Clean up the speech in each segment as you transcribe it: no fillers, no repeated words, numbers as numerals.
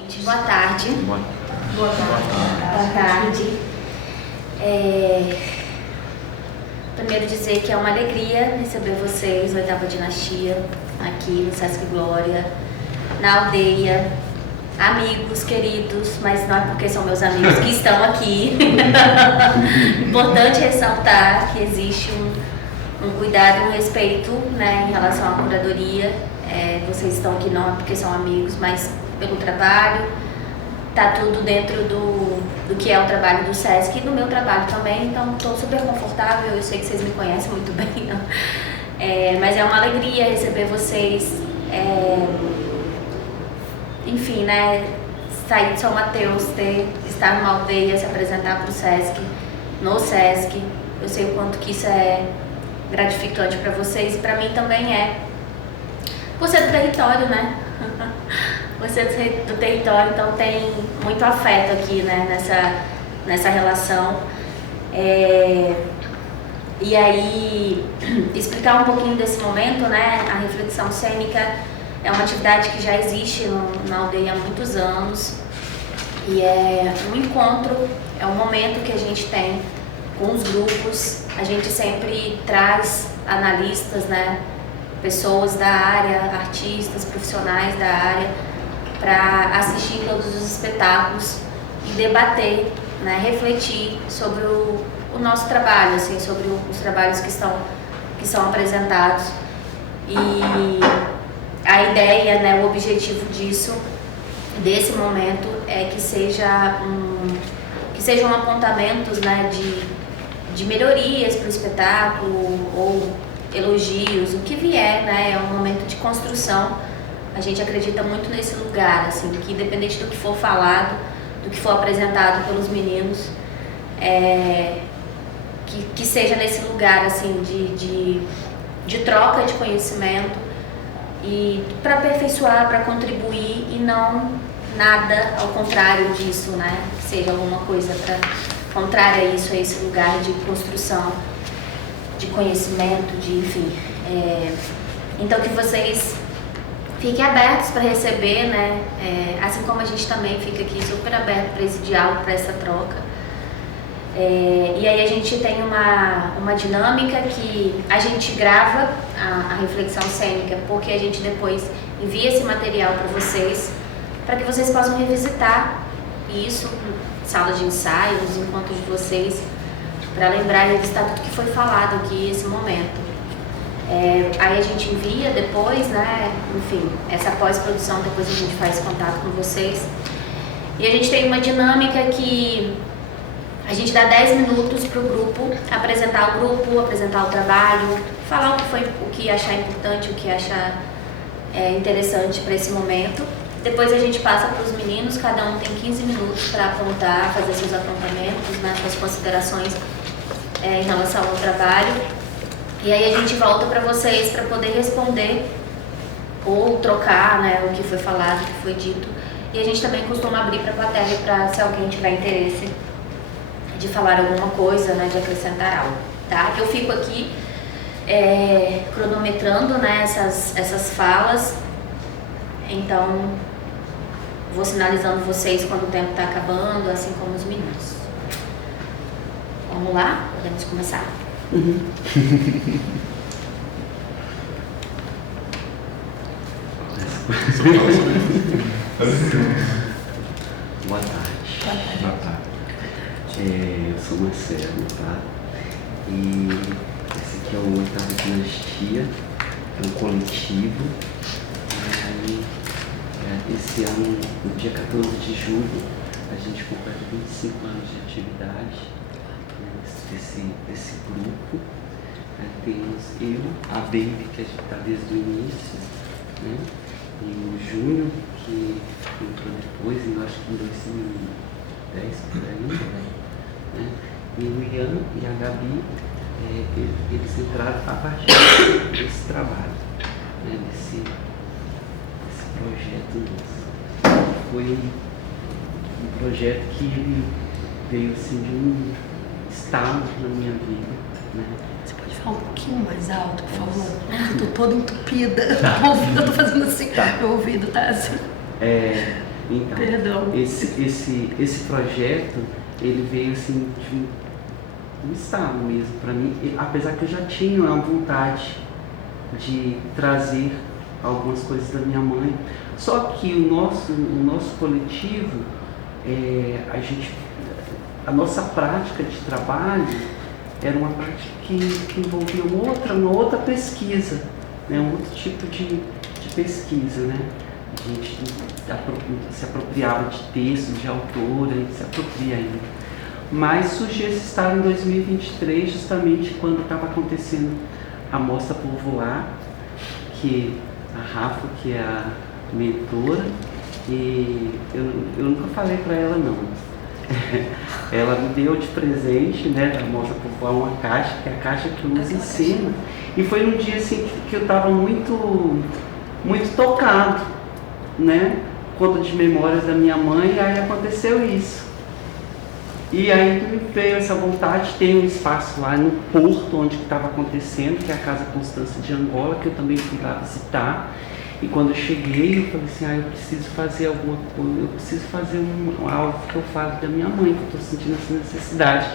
Gente, boa tarde. Boa tarde. Boa tarde. Primeiro dizer que é uma alegria receber vocês, Oitava Dinastia, aqui no Sesc Glória, na aldeia. Amigos queridos, mas não é porque são meus amigos que estão aqui. Importante ressaltar que existe um cuidado e um respeito, né, em relação à curadoria. Vocês estão aqui não é porque são amigos, mas pelo trabalho. Tá tudo dentro do que é o trabalho do Sesc e do meu trabalho também, então estou super confortável. Eu sei que vocês me conhecem muito bem, não? Mas é uma alegria receber vocês. Enfim, né, sair de São Mateus, estar numa aldeia, se apresentar para o Sesc, no Sesc. Eu sei o quanto que isso é gratificante para vocês e para mim também é. Por ser do território, né? Por ser do território, então tem muito afeto aqui, né, nessa relação. E aí, explicar um pouquinho desse momento, né? A reflexão cênica é uma atividade que já existe na aldeia há muitos anos e é um encontro, é um momento que a gente tem com os grupos. A gente sempre traz analistas, né, pessoas da área, artistas, profissionais da área, para assistir todos os espetáculos e debater, né, refletir sobre o nosso trabalho, assim, sobre os trabalhos que são apresentados. E a ideia, né, o objetivo desse momento é que sejam apontamentos, né, de melhorias para o espetáculo ou elogios, o que vier, né, é um momento de construção. A gente acredita muito nesse lugar, assim, que independente do que for falado, do que for apresentado pelos meninos, que seja nesse lugar, assim, de troca de conhecimento e para aperfeiçoar, para contribuir e não nada ao contrário disso, né? Que seja alguma coisa contrária a isso, a esse lugar de construção, de conhecimento, enfim. Então que vocês fiquem abertos para receber, né? Assim como a gente também fica aqui super aberto para esse diálogo, para essa troca. E aí a gente tem uma dinâmica que a gente grava a reflexão cênica, porque a gente depois envia esse material para vocês, para que vocês possam revisitar isso, salas de ensaio, os encontros de vocês, para lembrar e revisitar tudo que foi falado aqui nesse momento. Aí a gente envia depois, né, enfim, essa pós-produção, depois a gente faz contato com vocês. E a gente tem uma dinâmica que a gente dá 10 minutos para o grupo apresentar o grupo, apresentar o trabalho, falar o que achar importante, o que achar interessante para esse momento. Depois a gente passa para os meninos, cada um tem 15 minutos para apontar, fazer seus apontamentos, né, suas considerações em relação ao trabalho. E aí a gente volta para vocês para poder responder ou trocar, né, o que foi falado, o que foi dito. E a gente também costuma abrir para a plateia para, se alguém tiver interesse de falar alguma coisa, né, de acrescentar algo, tá? Eu fico aqui cronometrando, né, essas falas, então vou sinalizando vocês quando o tempo está acabando, assim como os meninos. Vamos lá? Podemos começar? Uhum. Boa tarde. Boa tarde. Eu sou Marcelo, tá? E esse aqui é o Oitava Dinastia, é um coletivo. Esse ano, no dia 14 de julho, a gente completa 25 anos de atividade, né, desse grupo. Temos eu, a Baby, que a gente está desde o início, né? E o Júnior, que entrou depois, eu acho que em 2010 por aí, né? E o Ian e a Gabi, eles entraram a partir desse trabalho, né? desse projeto nosso. Foi um projeto que ele veio assim de um estado na minha vida, né? Você pode falar um pouquinho mais alto, por favor? Eu tô toda entupida. Eu tô fazendo assim, meu ouvido tá assim. Então, Perdão. esse projeto, ele veio assim de um estalo mesmo para mim, apesar que eu já tinha uma vontade de trazer algumas coisas da minha mãe, só que o nosso coletivo, a nossa prática de trabalho era uma prática que envolvia uma outra pesquisa, né? Um outro tipo de pesquisa, né? A gente se apropriava de textos, de autor, a gente se apropria ainda. Mas surgiu esse estado em 2023, justamente quando estava acontecendo a Mostra Povoar, que a Rafa, que é a mentora, e eu nunca falei para ela não. Ela me deu de presente, né, da Mostra Povoar, uma caixa, que é a caixa que eu uso em cena. E foi num dia assim que eu estava muito tocado, né? Conta de memórias da minha mãe, e aí aconteceu isso. E aí me veio essa vontade, tem um espaço lá no Porto, onde estava acontecendo, que é a Casa Constância de Angola, que eu também fui lá visitar. E quando eu cheguei, eu falei assim, eu preciso fazer alguma coisa, eu preciso fazer algo que eu falo da minha mãe, que eu estou sentindo essa necessidade.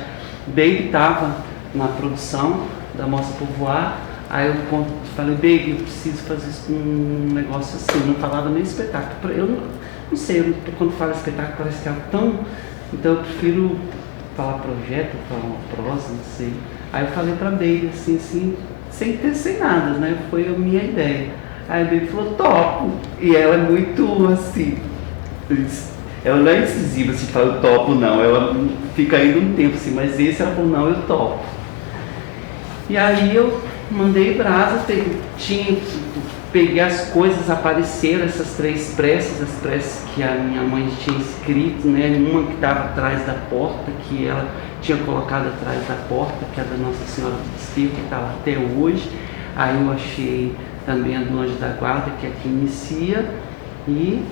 Baby estava na produção da Mostra Povoar, aí eu falei, Baby, eu preciso fazer um negócio assim, não falava nem espetáculo. Eu não sei, quando falo espetáculo parece que é algo tão... Então eu prefiro falar projeto, falar uma prosa, não sei. Aí eu falei pra Baby assim, sem nada, né? Foi a minha ideia. Aí a Baby falou, topo. E ela é muito assim, ela não é incisiva assim, fala topo não, ela fica ainda um tempo assim, mas esse ela falou, não, eu topo. E aí eu mandei brasa, peguei as coisas, apareceram essas 3 preces, as preces que a minha mãe tinha escrito, né? Uma que estava atrás da porta, que ela tinha colocado atrás da porta, que é da Nossa Senhora do Desterro, que está lá até hoje. Aí eu achei também a do Anjo da Guarda, que é a que inicia, e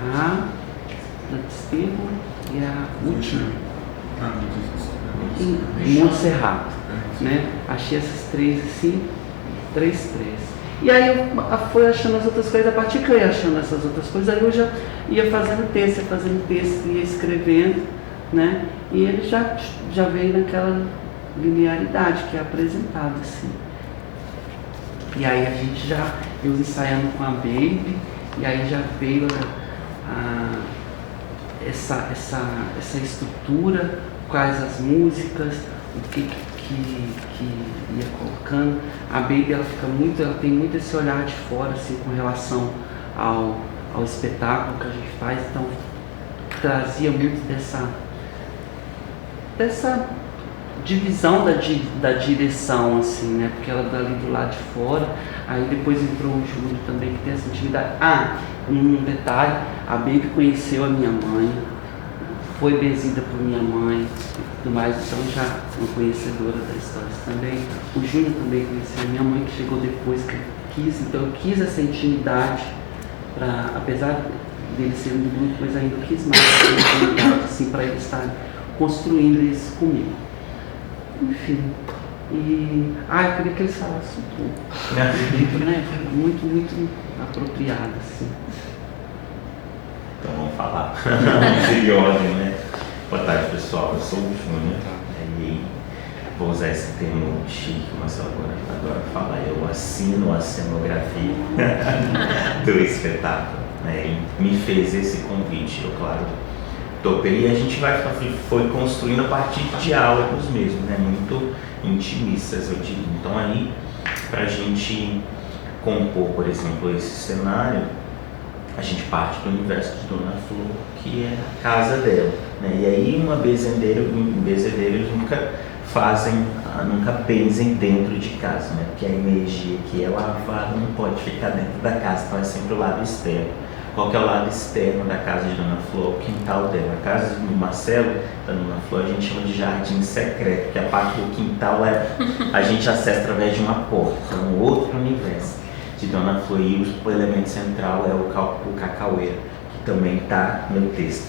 a da Desterro e a última, em Montserrato, né? Achei essas 3 assim, 3 preces. E aí eu fui achando as outras coisas, a partir que eu ia achando essas outras coisas, aí eu já ia fazendo texto, ia escrevendo, né? E ele já veio naquela linearidade que é apresentada, assim. E aí a gente eu ensaiando com a Baby, e aí já veio essa estrutura, quais as músicas, o que ia colocando. A Baby ela tem muito esse olhar de fora assim, com relação ao espetáculo que a gente faz, então trazia muito dessa divisão da direção, assim, né? Porque ela dali do lado de fora, aí depois entrou o Júlio também, que tem essa intimidade. Um detalhe, a Baby conheceu a minha mãe, foi benzida por minha mãe e tudo mais, então já uma conhecedora da história também. O Júnior também conheceu a minha mãe, que chegou depois, que quis, então eu quis essa intimidade, apesar dele ser um grupo, mas ainda quis mais essa intimidade, assim, para ele estar construindo isso comigo. Enfim, eu queria que eles falassem um pouco, né? Muito, muito apropriado, assim. Então vamos falar. Vamos seguir ordem, né? Boa tarde, pessoal. Eu sou o Júnior. E vou usar esse termo chique, mas agora fala. Eu assino a cenografia do espetáculo. Né? E me fez esse convite. Eu, claro, topei, e a gente foi construindo a partir de diálogos mesmo, né? Muito intimistas, eu diria. Então aí, para a gente compor, por exemplo, esse cenário, a gente parte do universo de Dona Flor, que é a casa dela, né? E aí uma bezendeira eles nunca benzem dentro de casa, né? Porque a energia que é lavada não pode ficar dentro da casa, então é sempre o lado externo. Qual que é o lado externo da casa de Dona Flor? O quintal dela. A casa do Marcelo, da Dona Flor, a gente chama de jardim secreto, que a parte do quintal a gente acessa através de uma porta, então um outro universo de Dona Flor. E o elemento central é o cacaueiro, que também está no texto.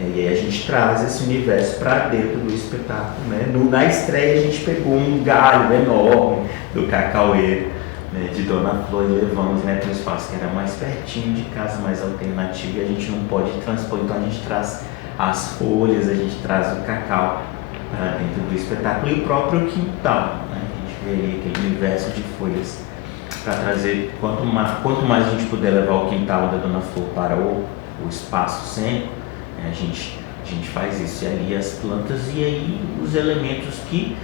E aí a gente traz esse universo para dentro do espetáculo, né? Na estreia a gente pegou um galho enorme do cacaueiro, né, de Dona Flor e levamos, né, para um espaço que era mais pertinho de casa, mais alternativo, e a gente não pode transpor, então a gente traz as folhas, a gente traz o cacau para dentro do espetáculo e o próprio quintal, né? A gente vê ali aquele universo de folhas para trazer, quanto mais a gente puder levar o quintal da Dona Flor para o espaço cênico, né, a gente faz isso, e ali as plantas e aí os elementos que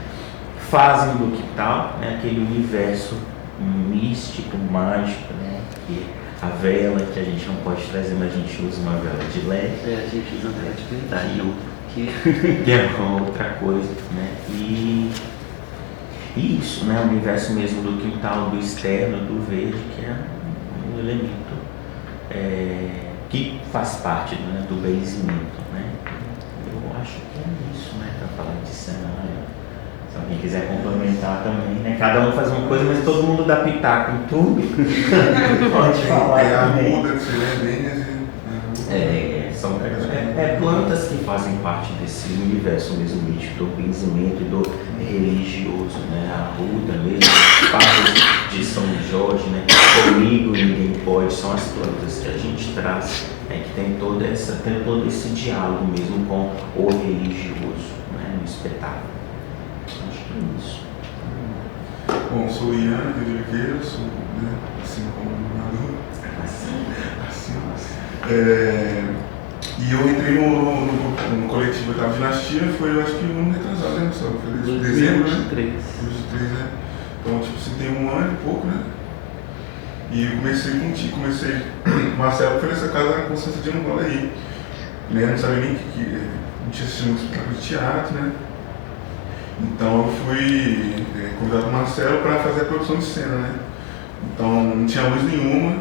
fazem do quintal, né, aquele universo místico, mágico, né, que a vela que a gente não pode trazer, mas a gente usa uma vela de LED. A gente usa vela de verdade, não porque... Que é uma outra coisa, né, e isso, né, o universo mesmo do quintal, do externo, do verde, que é um elemento que faz parte, né, do benzimento, né. Eu acho que é isso, né, para falar de cenário. Se alguém quiser complementar também, né? Cada um faz uma coisa, mas todo mundo dá pitaco em tudo. Pode falar. É a muda que você vê bem, São plantas que fazem parte desse universo mesmo mítico, do benzimento e do religioso, né? A arruda mesmo, partes de São Jorge, né? Comigo ninguém pode, são as plantas que a gente traz, né? Que tem todo esse diálogo mesmo com o religioso, né? No espetáculo. Acho que é isso. Bom, sou Ian de Oliveira, sou, né, assim como iluminador. E eu entrei no coletivo Oitava Dinastia, foi eu acho que um retrasado, né, pessoal? Foi em dezembro, né? 2023. 2023, né? Então, tipo, você tem um ano e pouco, né? E eu comecei com o Marcelo foi nessa casa na Constância de Angola aí. Né? Não sabia nem que não tinha assistido um espetáculo de teatro, né? Então eu fui convidado por Marcelo para fazer a produção de cena, né? Então não tinha luz nenhuma,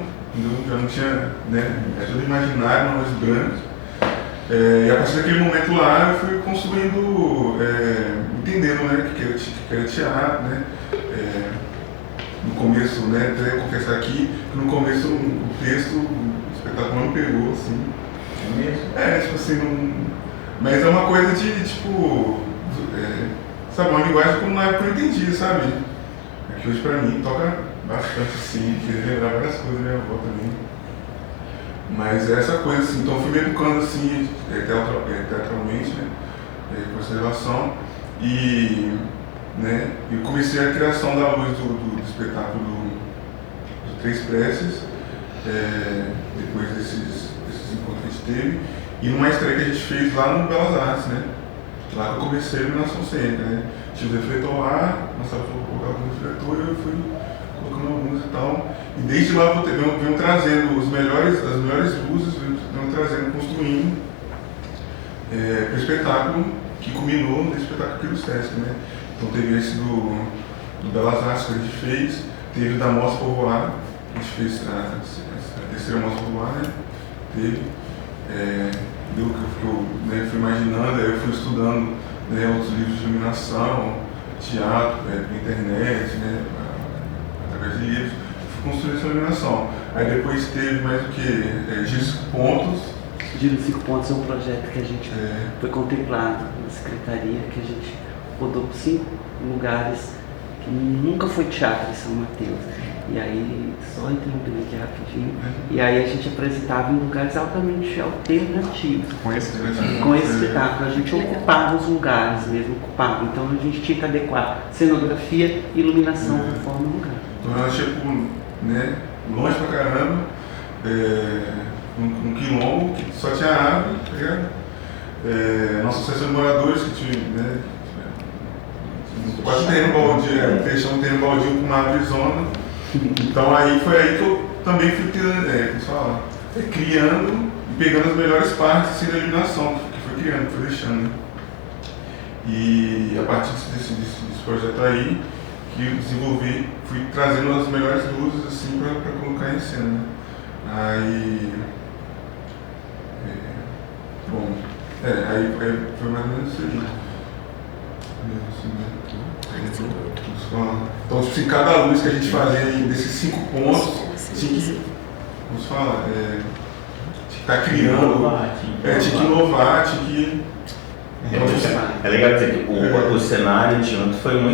já não tinha, né? Era tudo imaginário, uma luz branca. E a partir daquele momento lá eu fui construindo, entendendo, né, que era teatro, né? No começo, né, até confessar aqui, que no começo o texto, o espetáculo não pegou, assim. É mesmo? Tipo assim, não... Mas é uma coisa de, tipo, sabe, uma linguagem que na época eu não entendia, sabe? É que hoje pra mim toca bastante, assim, queria lembrar várias coisas da minha avó também. Mas é essa coisa, assim, então eu fui me educando, assim, teatralmente, né, com essa relação, e, né, eu comecei a criação da luz do espetáculo do Três Preces, depois desses encontros que a gente teve, e numa estreia que a gente fez lá no Belas Artes, né, lá que eu comecei a iluminação cênica, né, tinha o refletor lá, nós estávamos colocando o refletor e eu fui colocando alguns e tal. E desde lá eu venho trazendo as melhores luzes, venho trazendo, construindo para o espetáculo que culminou no espetáculo aqui do Sesc, né? Então teve esse do Belas Artes que a gente fez, teve o da Mostra Povoada, que a gente fez a terceira Mostra Povoada, né? Teve, deu que eu fui imaginando, aí eu fui estudando, né, outros livros de iluminação, teatro, pela internet, né? Através de livros, fui construir essa iluminação. Aí depois teve mais o que? Giro 5 Pontos. Giro 5 Pontos é um projeto que a gente foi contemplado na secretaria, que a gente rodou por 5 lugares que nunca foi teatro em São Mateus. E aí, só interrompendo aqui rapidinho, e aí a gente apresentava em lugares altamente alternativos. Com esse espetáculo, a gente ocupava os lugares mesmo, ocupava. Então a gente tinha que adequar cenografia e iluminação conforme o lugar. Então nós chegamos, né, longe pra caramba, um quilombo que só tinha árvore, tá ligado? Nossa associação de moradores que tinha, né, quase terreno baldio, fechamos um terreno baldio com uma árvore zona. Então aí foi aí que eu também fui criando e pegando as melhores partes assim, da iluminação, que foi criando, foi deixando. Né? E a partir desse projeto aí, que eu desenvolvi, fui trazendo as melhores luzes assim para colocar em cena. Né? Aí. Aí foi mais ou menos isso aí. Então, tipo, assim, cada luz que a gente fazia desses 5 pontos, tinha que, vamos falar, tinha que estar criando, tinha que inovar, tinha que É legal dizer que o cenário de ontem foi uma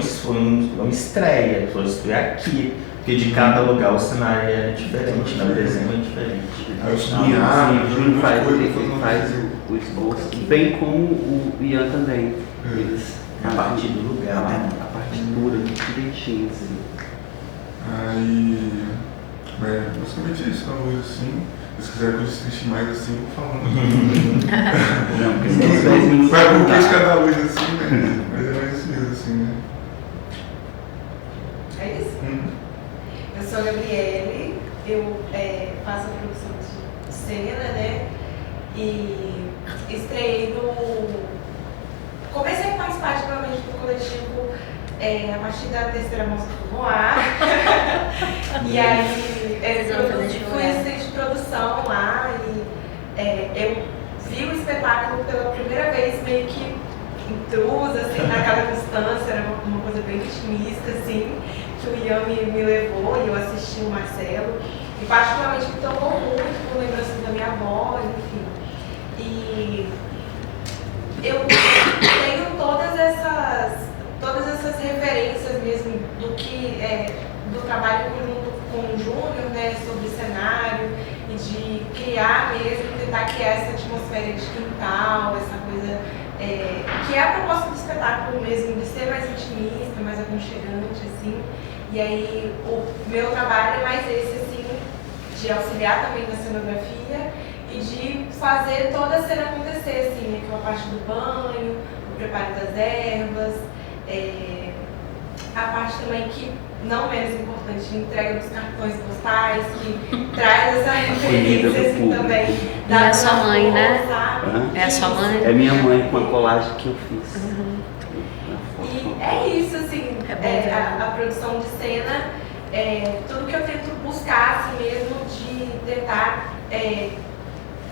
estreia, foi aqui. Porque de cada lugar o cenário era diferente, na desenho é diferente. Aí eu subi Sim, o Júnior muita faz, coisa, ele faz o esboço, bem como o Ian também. Eles A partir do lugar, né? a partitura, direitinho, assim. Aí, basicamente isso, a luz assim. Se vocês quiserem que eu destrinche mais assim, eu vou falando. Não, porque senão os 10 minutos. Vai por não dá. de cada luz assim, né? Mas é mais isso mesmo, assim, né? É isso? Eu sou a Gabriele, eu faço a produção de cena, né? E estreiei comecei a participar ativamente do coletivo a partir da terceira mostra do Moar. E aí fui assistente de produção lá e eu vi o espetáculo pela primeira vez meio que intrusa, assim, naquela distância, era uma coisa bem intimista, assim, que o Ian me levou e eu assisti o Marcelo. E particularmente me tocou muito por lembranças da minha avó, enfim. E eu tenho todas essas referências mesmo do trabalho junto com o Júnior, né, sobre cenário e de criar mesmo, tentar criar essa atmosfera de quintal, essa coisa que é a proposta do espetáculo mesmo, de ser mais intimista, mais aconchegante, assim. E aí o meu trabalho é mais esse, assim, de auxiliar também na cenografia e de fazer toda a cena acontecer, assim, aquela parte do banho, o preparo das ervas, a parte também que, não menos importante, entrega dos cartões postais, que traz essa referência, assim, também. E a sua mãe, né? Sabe? É a sua mãe? É minha mãe com a colagem que eu fiz. E é isso, assim, É bom ver. a produção de cena, tudo que eu tento buscar, assim mesmo, de tentar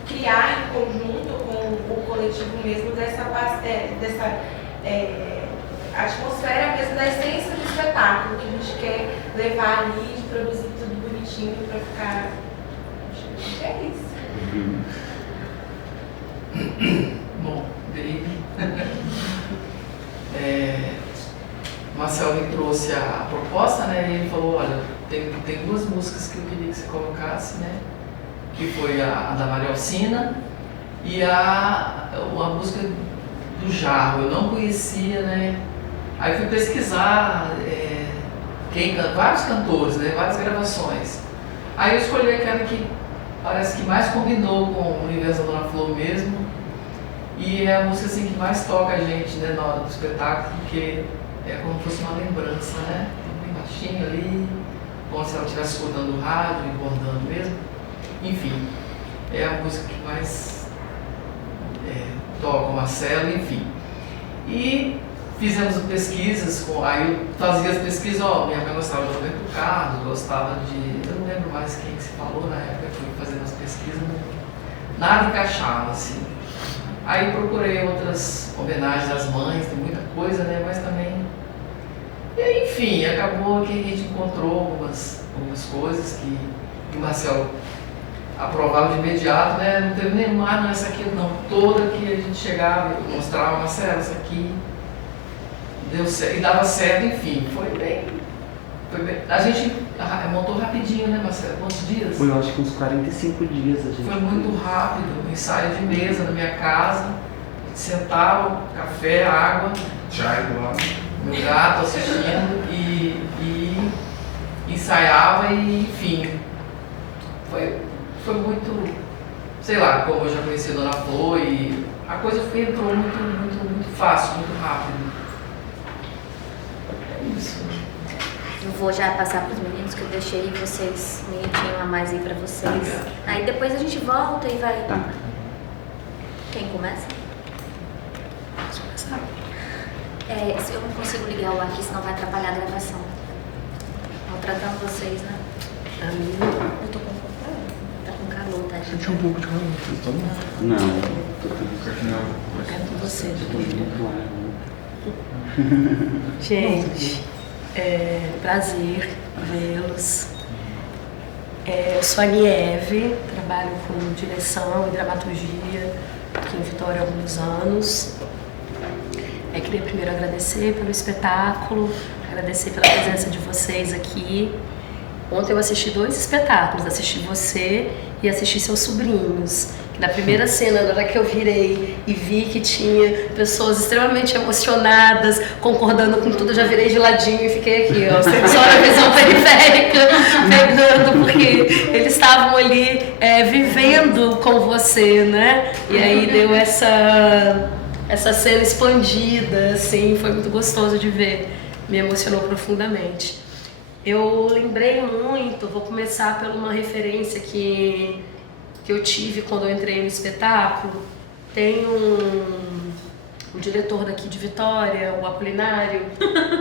criar em conjunto com o coletivo mesmo, dessa atmosfera mesmo, da essência do espetáculo, que a gente quer levar ali, de produzir tudo bonitinho pra ficar... Acho que é isso. Bom, Baby. Marcel me trouxe a proposta, né? E ele falou, olha, tem duas músicas que eu queria que você colocasse, né? Que foi a da Maria Alcina e uma música do Jarro. Eu não conhecia, né? Aí fui pesquisar vários cantores, né? Várias gravações. Aí eu escolhi aquela que parece que mais combinou com o universo da Dona Flor mesmo. E é a música assim, que mais toca a gente, né, na hora do espetáculo, porque é como se fosse uma lembrança, né? Bem baixinho ali, como se ela estivesse escutando o rádio e bordando mesmo. Enfim, é a música que mais toca o Marcelo, enfim. E fizemos pesquisas, aí eu fazia as pesquisas, minha mãe gostava de Roberto Carlos, gostava de... Eu não lembro mais quem que se falou na época que fui fazendo as pesquisas, nada encaixava, assim. Aí procurei outras homenagens às mães, tem muita coisa, né, mas também... E, enfim, acabou que a gente encontrou algumas coisas que o Marcelo aprovava de imediato, né, não teve nenhuma, não, essa aqui não, toda que a gente chegava e mostrava, Marcelo, essa aqui deu certo, e dava certo, enfim, foi bem. A gente montou rapidinho, né, Marcelo? Quantos dias? Foi, eu acho que uns 45 dias a gente. Foi muito rápido, um ensaio de mesa na minha casa, a gente sentava, café, água, Chai do lado. meu gato assistindo e ensaiava e, enfim, foi muito, sei lá, como eu já conheci a Dona Flor e a coisa entrou muito fácil, muito rápido. É isso. Eu vou já passar para os meninos que eu deixei vocês, um minutinho a mais aí para vocês. Obrigada. Aí depois a gente volta e vai. Tá. Quem começa? Posso começar? Eu não consigo ligar o aqui, senão vai atrapalhar a gravação. Maltratando vocês, né? Eu tô confortável. Tá com calor, tá, gente? Senti um pouco de calor, vocês estão? Não, Fica aqui na... É com você. tô muito lá. Gente, prazer vê-los. Eu sou a Nieve, trabalho com direção e dramaturgia aqui em Vitória há alguns anos. Queria primeiro agradecer pelo espetáculo, agradecer pela presença de vocês aqui. Ontem eu assisti 2 espetáculos, assisti você e assisti seus sobrinhos. Na primeira cena, na hora que eu virei e vi que tinha pessoas extremamente emocionadas, concordando com tudo, eu já virei de ladinho e fiquei aqui, ó, só na visão periférica, pegando, porque eles estavam ali vivendo com você, né? E aí deu essa cena expandida, assim, foi muito gostoso de ver, me emocionou profundamente. Eu lembrei muito, vou começar por uma referência que eu tive quando eu entrei no espetáculo. Tem um diretor daqui de Vitória, o Apolinário,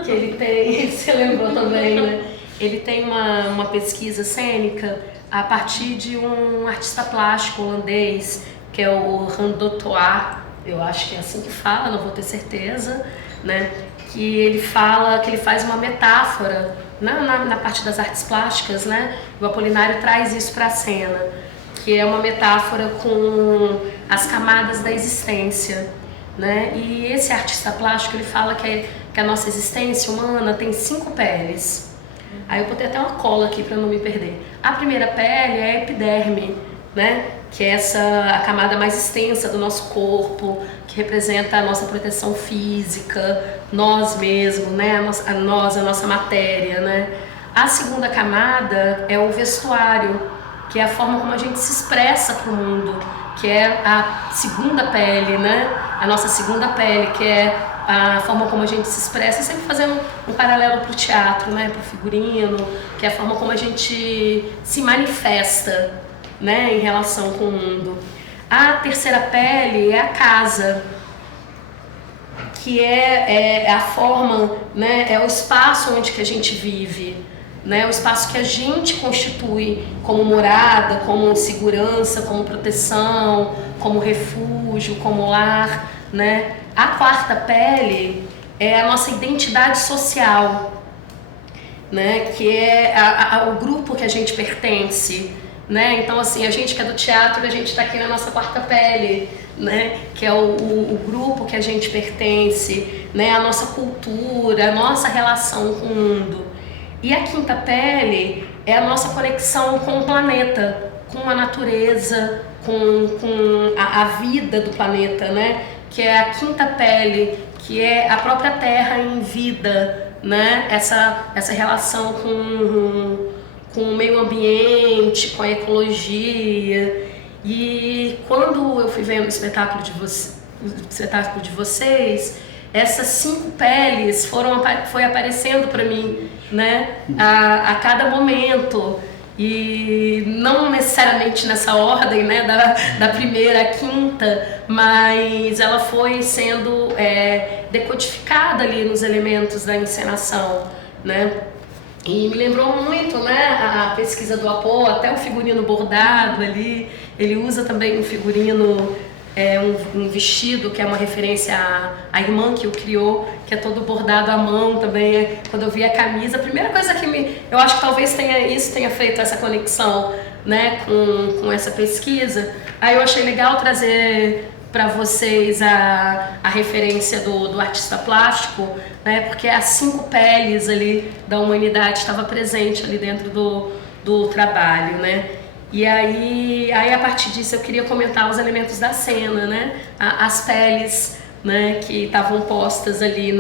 que ele tem, você lembrou também, né? Ele tem uma pesquisa cênica a partir de um artista plástico holandês, que é o Randotoa, eu acho que é assim que fala, não vou ter certeza, né? Que ele fala, que ele faz uma metáfora na parte das artes plásticas, né? O Apolinário traz isso para a cena, que é uma metáfora com as camadas da existência, né? E esse artista plástico, ele fala que a nossa existência humana tem 5 peles. Aí eu botei até uma cola aqui para não me perder. A primeira pele é a epiderme, né? Que é a camada mais extensa do nosso corpo, que representa a nossa proteção física, nós mesmos, né? a nossa matéria, né? A segunda camada é o vestuário, que é a forma como a gente se expressa para o mundo, que é a segunda pele, né? A nossa segunda pele, que é a forma como a gente se expressa, sempre fazendo um paralelo para o teatro, né? Para o figurino, que é a forma como a gente se manifesta, né? Em relação com o mundo. A terceira pele é a casa, que é a forma, né? É o espaço onde que a gente vive, né? O espaço que a gente constitui como morada, como segurança, como proteção, como refúgio, como lar, né? A quarta pele é a nossa identidade social, né? Que é o grupo que a gente pertence, né? Então, assim, a gente que é do teatro, a gente está aqui na nossa quarta pele, né? Que é o grupo que a gente pertence, né? A nossa cultura, a nossa relação com o mundo. E a quinta pele é a nossa conexão com o planeta, com a natureza, com a vida do planeta, né? Que é a quinta pele, que é a própria Terra em vida, né? Essa relação com o meio ambiente, com a ecologia. E quando eu fui vendo o espetáculo de vocês, essas 5 peles foi aparecendo para mim, né? A cada momento. E não necessariamente nessa ordem, né? Da primeira à quinta, mas ela foi sendo decodificada ali nos elementos da encenação, né? E me lembrou muito, né, a pesquisa do Apô, até o figurino bordado ali. Ele usa também um figurino, um vestido que é uma referência à irmã que o criou, que é todo bordado à mão também. Quando eu vi a camisa, a primeira coisa eu acho que talvez tenha feito essa conexão, né, com essa pesquisa. Aí eu achei legal trazer para vocês a referência do artista plástico, né, porque as 5 peles ali da humanidade estava presente ali dentro do trabalho, né. E aí a partir disso eu queria comentar os elementos da cena, né, as peles, né, que estavam postas ali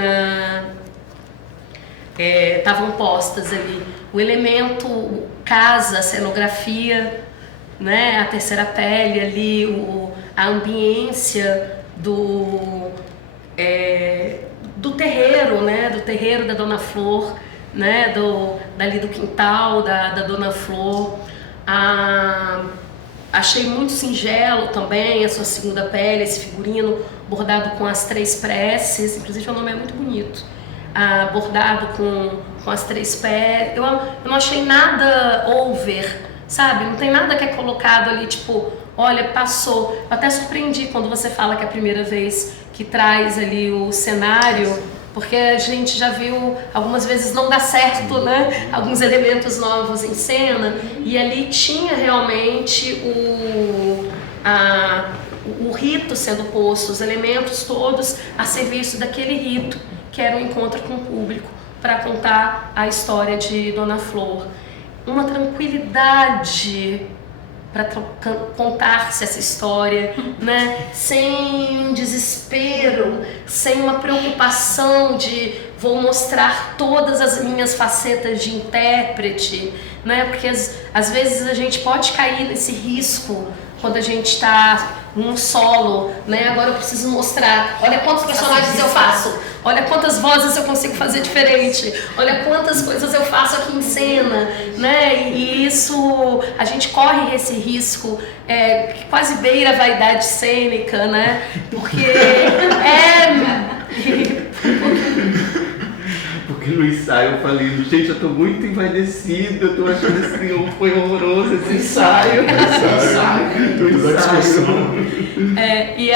o elemento casa, a cenografia, né, a terceira pele ali, a ambiência do terreiro, né, do terreiro da Dona Flor, né, dali do quintal da Dona Flor. Achei muito singelo também a sua segunda pele, esse figurino bordado com as 3 preces, inclusive o nome é muito bonito, bordado com as 3 peles. Eu não achei nada over, sabe? Não tem nada que é colocado ali, tipo, olha, passou. Eu até surpreendi quando você fala que é a primeira vez que traz ali o cenário, porque a gente já viu algumas vezes não dá certo, né? Alguns elementos novos em cena, e ali tinha realmente o rito sendo posto, os elementos todos a serviço daquele rito, que era o encontro com o público, para contar a história de Dona Flor. Uma tranquilidade para contar-se essa história, né? Sem um desespero, sem uma preocupação de vou mostrar todas as minhas facetas de intérprete, né? Porque às vezes a gente pode cair nesse risco quando a gente está num solo, né? Agora eu preciso mostrar, olha quantos personagens eu faço, olha quantas vozes eu consigo fazer diferente, olha quantas coisas eu faço aqui em cena, né? E isso, a gente corre esse risco, que quase beira a vaidade cênica, né? Porque Porque no ensaio eu falei, gente, eu tô muito envaidecido, eu tô achando assim, foi horroroso esse ensaio. E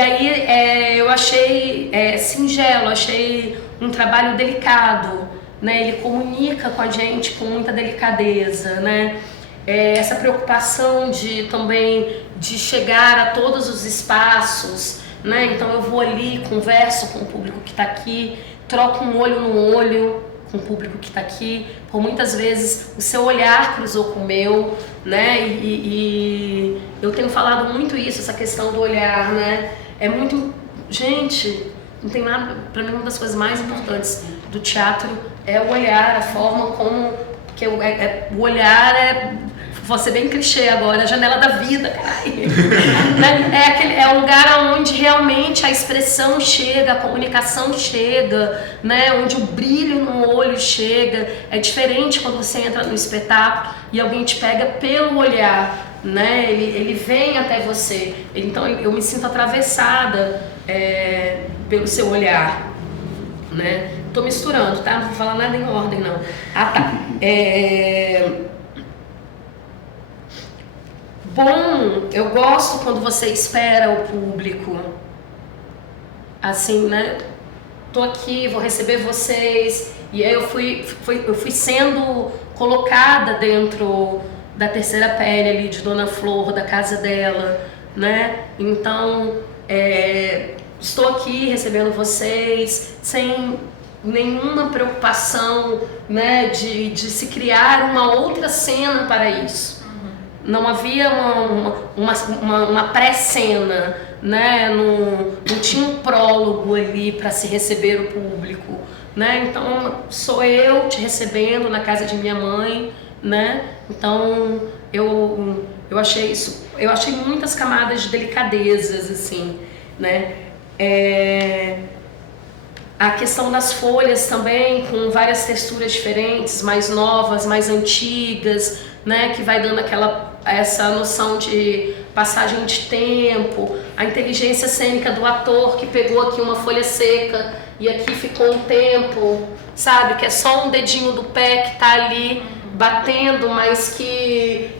aí eu achei singelo, achei um trabalho delicado, né? Ele comunica com a gente com muita delicadeza, né? Essa preocupação de chegar a todos os espaços, né? Então eu vou ali, converso com o público que está aqui, troco um olho no olho com o público que está aqui. Por muitas vezes o seu olhar cruzou com o meu, né? E eu tenho falado muito isso, essa questão do olhar, né? É muito... Gente, não tem nada... Para mim, uma das coisas mais importantes do teatro é o olhar, a forma como... Porque o olhar vou ser bem clichê agora, a janela da vida, é um lugar onde realmente a expressão chega, a comunicação chega, né? Onde o brilho no olho chega. É diferente quando você entra no espetáculo e alguém te pega pelo olhar, né? Ele vem até você. Então eu me sinto atravessada pelo seu olhar, né? Tô misturando, tá? Não vou falar nada em ordem, não. Ah, tá. Bom, eu gosto quando você espera o público. Assim, né? Tô aqui, vou receber vocês. E aí eu fui sendo colocada dentro da terceira pele ali de Dona Flor, da casa dela, né? Então, estou aqui recebendo vocês sem nenhuma preocupação, né, de se criar uma outra cena para isso. Não havia uma pré-cena, né? Não tinha um prólogo ali para se receber o público, né? Então sou eu te recebendo na casa de minha mãe, né? Então eu achei isso, eu achei muitas camadas de delicadezas, assim, né? A questão das folhas também, com várias texturas diferentes, mais novas, mais antigas, né? Que vai dando essa noção de passagem de tempo, a inteligência cênica do ator que pegou aqui uma folha seca e aqui ficou um tempo, sabe? Que é só um dedinho do pé que tá ali batendo, mas que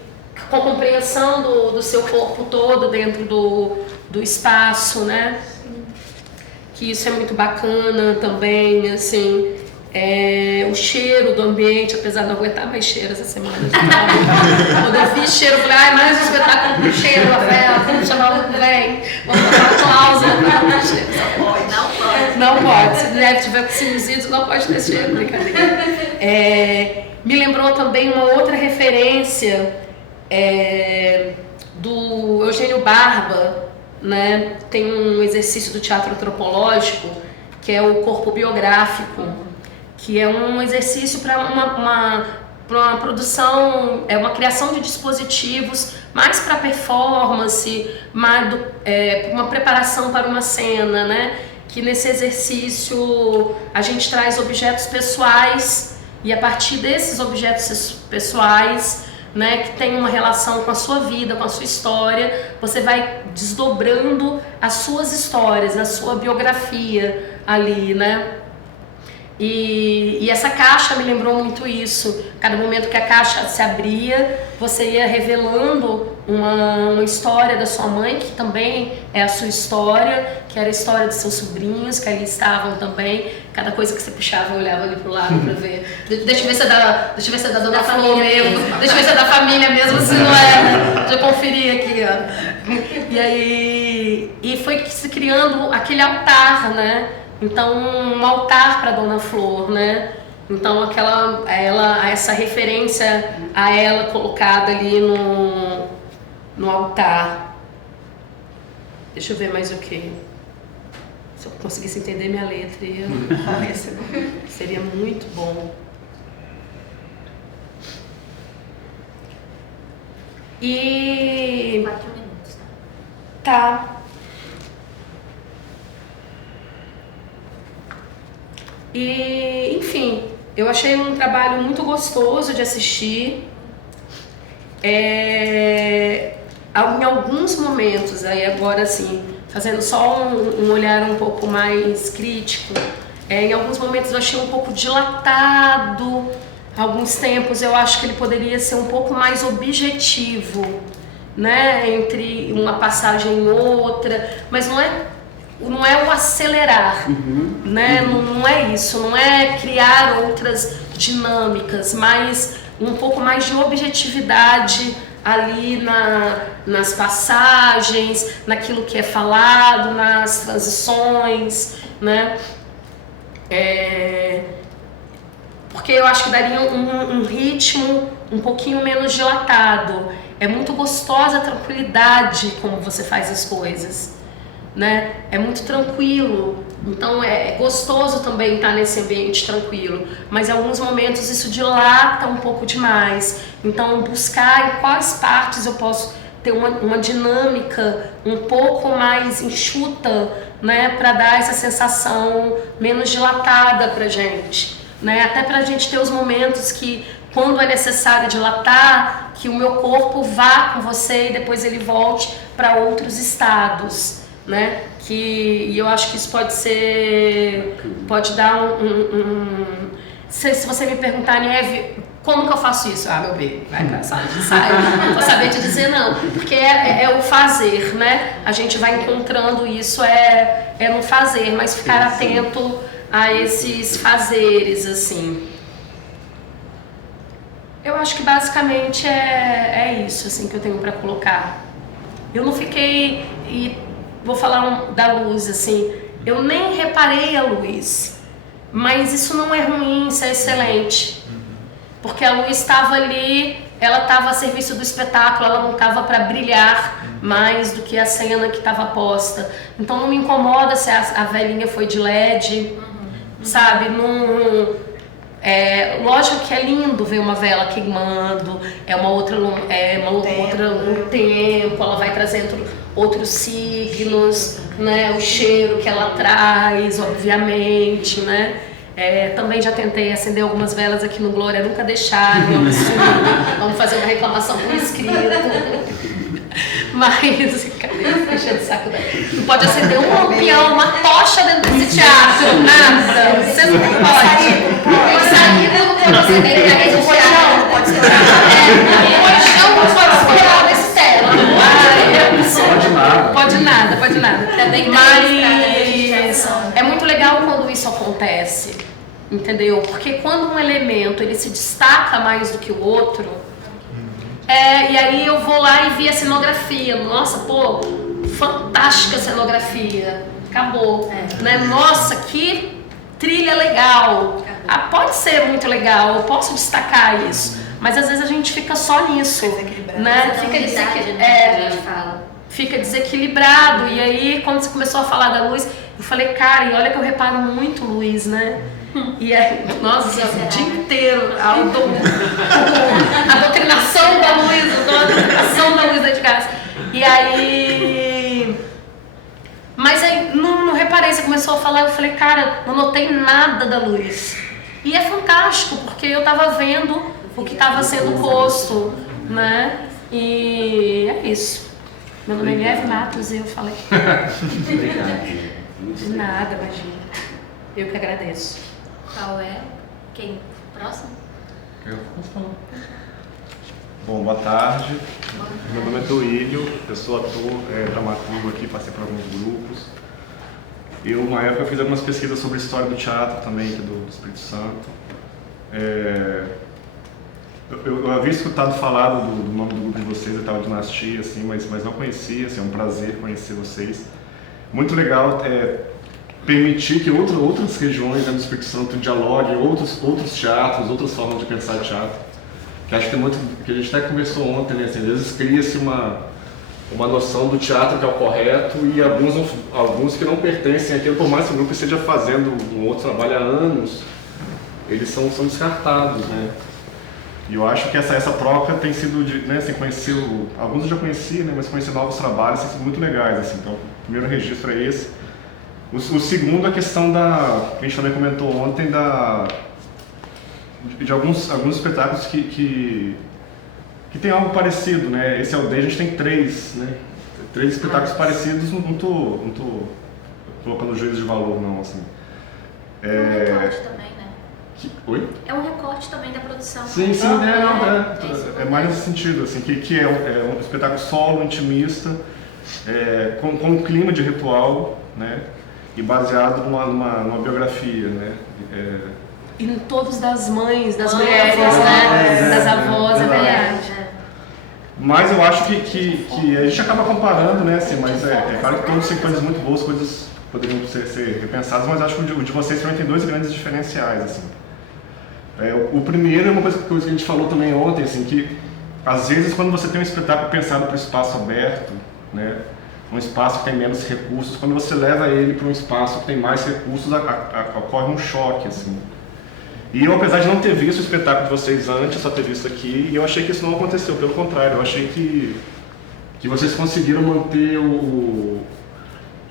com compreensão do seu corpo todo dentro do espaço, né? Que isso é muito bacana também, assim, o cheiro do ambiente, apesar de não aguentar mais cheiro essa semana. Quando eu vi cheiro, eu falei, mais um espetáculo com cheiro, Rafael, vamos chamar o vem, vamos tomar cláusula para o cheiro. Não pode. Se deve tiver com sinusite, não pode ter cheiro, brincadeira. Me lembrou também uma outra referência do Eugênio Barba, né? Tem um exercício do teatro antropológico que é o corpo biográfico, que é um exercício para uma produção, uma criação de dispositivos mais para performance, uma preparação para uma cena, né? Que nesse exercício a gente traz objetos pessoais e a partir desses objetos pessoais, né, que tem uma relação com a sua vida, com a sua história, você vai desdobrando as suas histórias, a sua biografia ali, né? E essa caixa me lembrou muito isso. Cada momento que a caixa se abria, você ia revelando uma história da sua mãe, que também é a sua história, que era a história dos seus sobrinhos, que ali estavam também. Cada coisa que você puxava, eu olhava ali pro lado pra ver. Deixa eu ver se é da Dona Flor mesmo. Deixa eu ver se é da família mesmo, se não é. Deixa eu conferir aqui, ó. E aí... E foi se criando aquele altar, né? Então, um altar para Dona Flor, né? Então, essa referência a ela colocada ali no altar. Deixa eu ver mais o que. Se eu conseguisse entender minha letra, seria muito bom. E 4 minutos. tá. E, enfim, eu achei um trabalho muito gostoso de assistir. Em alguns momentos, aí agora assim, fazendo só um olhar um pouco mais crítico, em alguns momentos eu achei um pouco dilatado. Alguns tempos eu acho que ele poderia ser um pouco mais objetivo, né, entre uma passagem e outra, mas não é o acelerar, né? Não é isso, não é criar outras dinâmicas, mas um pouco mais de objetividade ali nas passagens, naquilo que é falado, nas transições, né? Porque eu acho que daria um ritmo um pouquinho menos dilatado. É muito gostosa a tranquilidade como você faz as coisas, né? É muito tranquilo, então é gostoso também estar nesse ambiente tranquilo, mas em alguns momentos isso dilata um pouco demais. Então buscar em quais partes eu posso ter uma dinâmica um pouco mais enxuta, né, para dar essa sensação menos dilatada pra gente, né? Até pra gente ter os momentos que, quando é necessário dilatar, que o meu corpo vá com você e depois ele volte para outros estados, né? E eu acho que isso pode dar se você me perguntar, Nieve, como que eu faço isso? Ah, meu bem, vai pra sala de ensaio, não vou saber te dizer não, porque é o fazer, né? A gente vai encontrando isso, no fazer, mas ficar atento a esses fazeres, assim. Eu acho que basicamente é isso, assim, que eu tenho para colocar. Eu não fiquei, e vou falar da luz, assim, eu nem reparei a luz, mas isso não é ruim, isso é excelente. Porque a luz estava ali, ela estava a serviço do espetáculo, ela não estava para brilhar mais do que a cena que estava posta. Então não me incomoda se a velhinha foi de LED, sabe? Lógico que é lindo ver uma vela queimando, um tempo, ela vai trazendo outros signos, né? O cheiro que ela traz, obviamente, né? Também já tentei acender algumas velas aqui no Glória, nunca deixaram, é um absurdo. Vamos fazer uma reclamação por escrito. Mas, cadê? Deixa de saco daí. Não pode acender um lampião, uma tocha dentro desse teatro, nada. Você não pode. Pode sair, não pode acender a rede do teatro, não pode estourar. O colchão não pode estourar desse teto. Pode nada. Mas é muito legal quando isso acontece, entendeu? Porque quando um elemento ele se destaca mais do que o outro, e aí eu vou lá e vi a cenografia. Nossa, pô, fantástica cenografia. Acabou. Né? Nossa, que trilha legal. Pode ser muito legal, eu posso destacar isso. Mas às vezes a gente fica só nisso, né? Fica desequilibrado. E aí, quando você começou a falar da luz, eu falei, cara, e olha que eu reparo muito luz, né? E aí, nossa, o dia inteiro, a doutrinação da luz dentro de casa. E aí... Mas aí, não reparei, você começou a falar, eu falei, cara, não notei nada da luz. E é fantástico, porque eu tava vendo o que estava sendo posto, né? E é isso. Meu nome é Nieve Matos e eu falei. Obrigado. De nada, imagina. Eu que agradeço. Qual é? Quem? Próximo? Eu posso falar. Bom, boa tarde. Meu nome é Duílio, eu sou ator, dramaturgo aqui, passei por alguns grupos. Eu, uma época, eu fiz algumas pesquisas sobre história do teatro também, aqui do Espírito Santo. Eu havia escutado falar do nome do grupo de vocês, eu estava Dinastia, assim, mas não conhecia, assim, é um prazer conhecer vocês. Muito legal permitir que outras regiões do Espírito Santo dialoguem, outros teatros, outras formas de pensar teatro. Que acho que tem muito, que a gente até conversou ontem, né, assim, às vezes cria-se uma noção do teatro que é o correto e alguns que não pertencem àquilo, por mais que o grupo esteja fazendo um outro trabalho há anos, eles são descartados, né? E eu acho que essa troca tem sido, né, assim, conhecer, alguns eu já conheci, né, mas conhecer novos trabalhos tem sido muito legais, assim. Então, o primeiro registro é esse. O segundo, a questão que a gente também comentou ontem, de alguns espetáculos que tem algo parecido, né? Esse Aldeia, a gente tem três espetáculos parecidos, não tô colocando juízo de valor, não, assim. É um recorte também, né? Oi? É um recorte também da produção. Sim, é mais nesse sentido, assim, que é um espetáculo solo, intimista, com um clima de ritual, né? E baseado numa biografia, né? E em todos das mães, das mulheres, né? Das avós, é verdade. Mas eu acho que a gente acaba comparando, né? Assim, mas é claro que todos têm coisas muito boas, coisas poderiam ser repensadas, mas acho que o de vocês também tem dois grandes diferenciais, assim. O primeiro é uma coisa que a gente falou também ontem, assim, que às vezes quando você tem um espetáculo pensado para o espaço aberto, né? Um espaço que tem menos recursos, quando você leva ele para um espaço que tem mais recursos, ocorre um choque, assim. E eu, apesar de não ter visto o espetáculo de vocês antes, só ter visto aqui, eu achei que isso não aconteceu, pelo contrário, eu achei que vocês conseguiram manter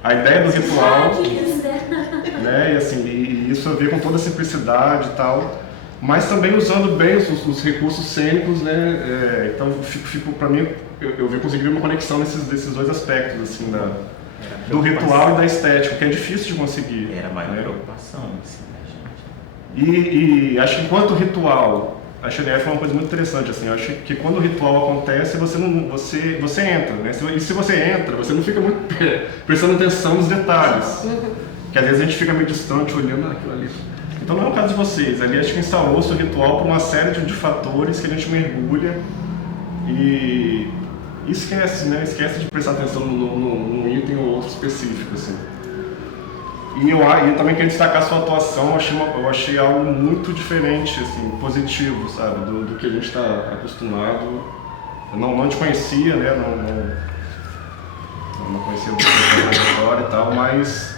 a ideia do ritual, né, e assim, e isso eu vi com toda a simplicidade e tal, mas também usando bem os recursos cênicos, né, então para mim, eu vi conseguir uma conexão desses dois aspectos, assim, do ritual e da estética, que é difícil de conseguir. Era a maior preocupação, assim. E acho que enquanto ritual, a XNF é uma coisa muito interessante, assim, eu acho que quando o ritual acontece, você entra, né? E se você entra, você não fica muito prestando atenção nos detalhes, que às vezes a gente fica meio distante olhando aquilo ali. Então não é o caso de vocês, ali acho que instalou-se o ritual por uma série de fatores que a gente mergulha e esquece, né? Esquece de prestar atenção num item ou outro específico, assim. E eu também queria destacar a sua atuação, eu achei algo muito diferente, assim, positivo, sabe, do que a gente está acostumado. Eu não te conhecia, né, não conhecia o trajetória e tal, mas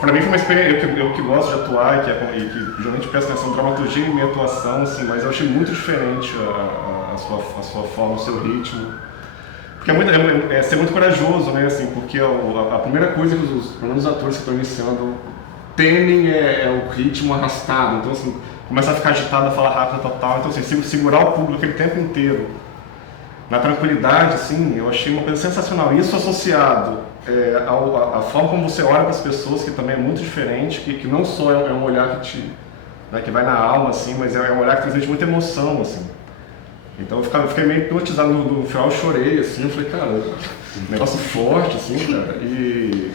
para mim foi uma experiência, eu que gosto de atuar e que geralmente presto atenção na dramaturgia e minha atuação, assim, mas eu achei muito diferente a sua forma, o seu ritmo. Porque é ser muito corajoso, né, assim, porque a primeira coisa que pelo menos os atores que estão iniciando temem é o ritmo arrastado, então assim, começa a ficar agitado, a falar rápido, total, então assim, segurar o público aquele tempo inteiro, na tranquilidade, assim, eu achei uma coisa sensacional. Isso associado à forma como você olha para as pessoas, que também é muito diferente, que não só é um olhar que vai na alma, assim, mas é um olhar que transmite muita emoção, assim. Então eu fiquei meio hipnotizado, no final eu chorei, assim, eu falei, cara, negócio forte, assim, cara, e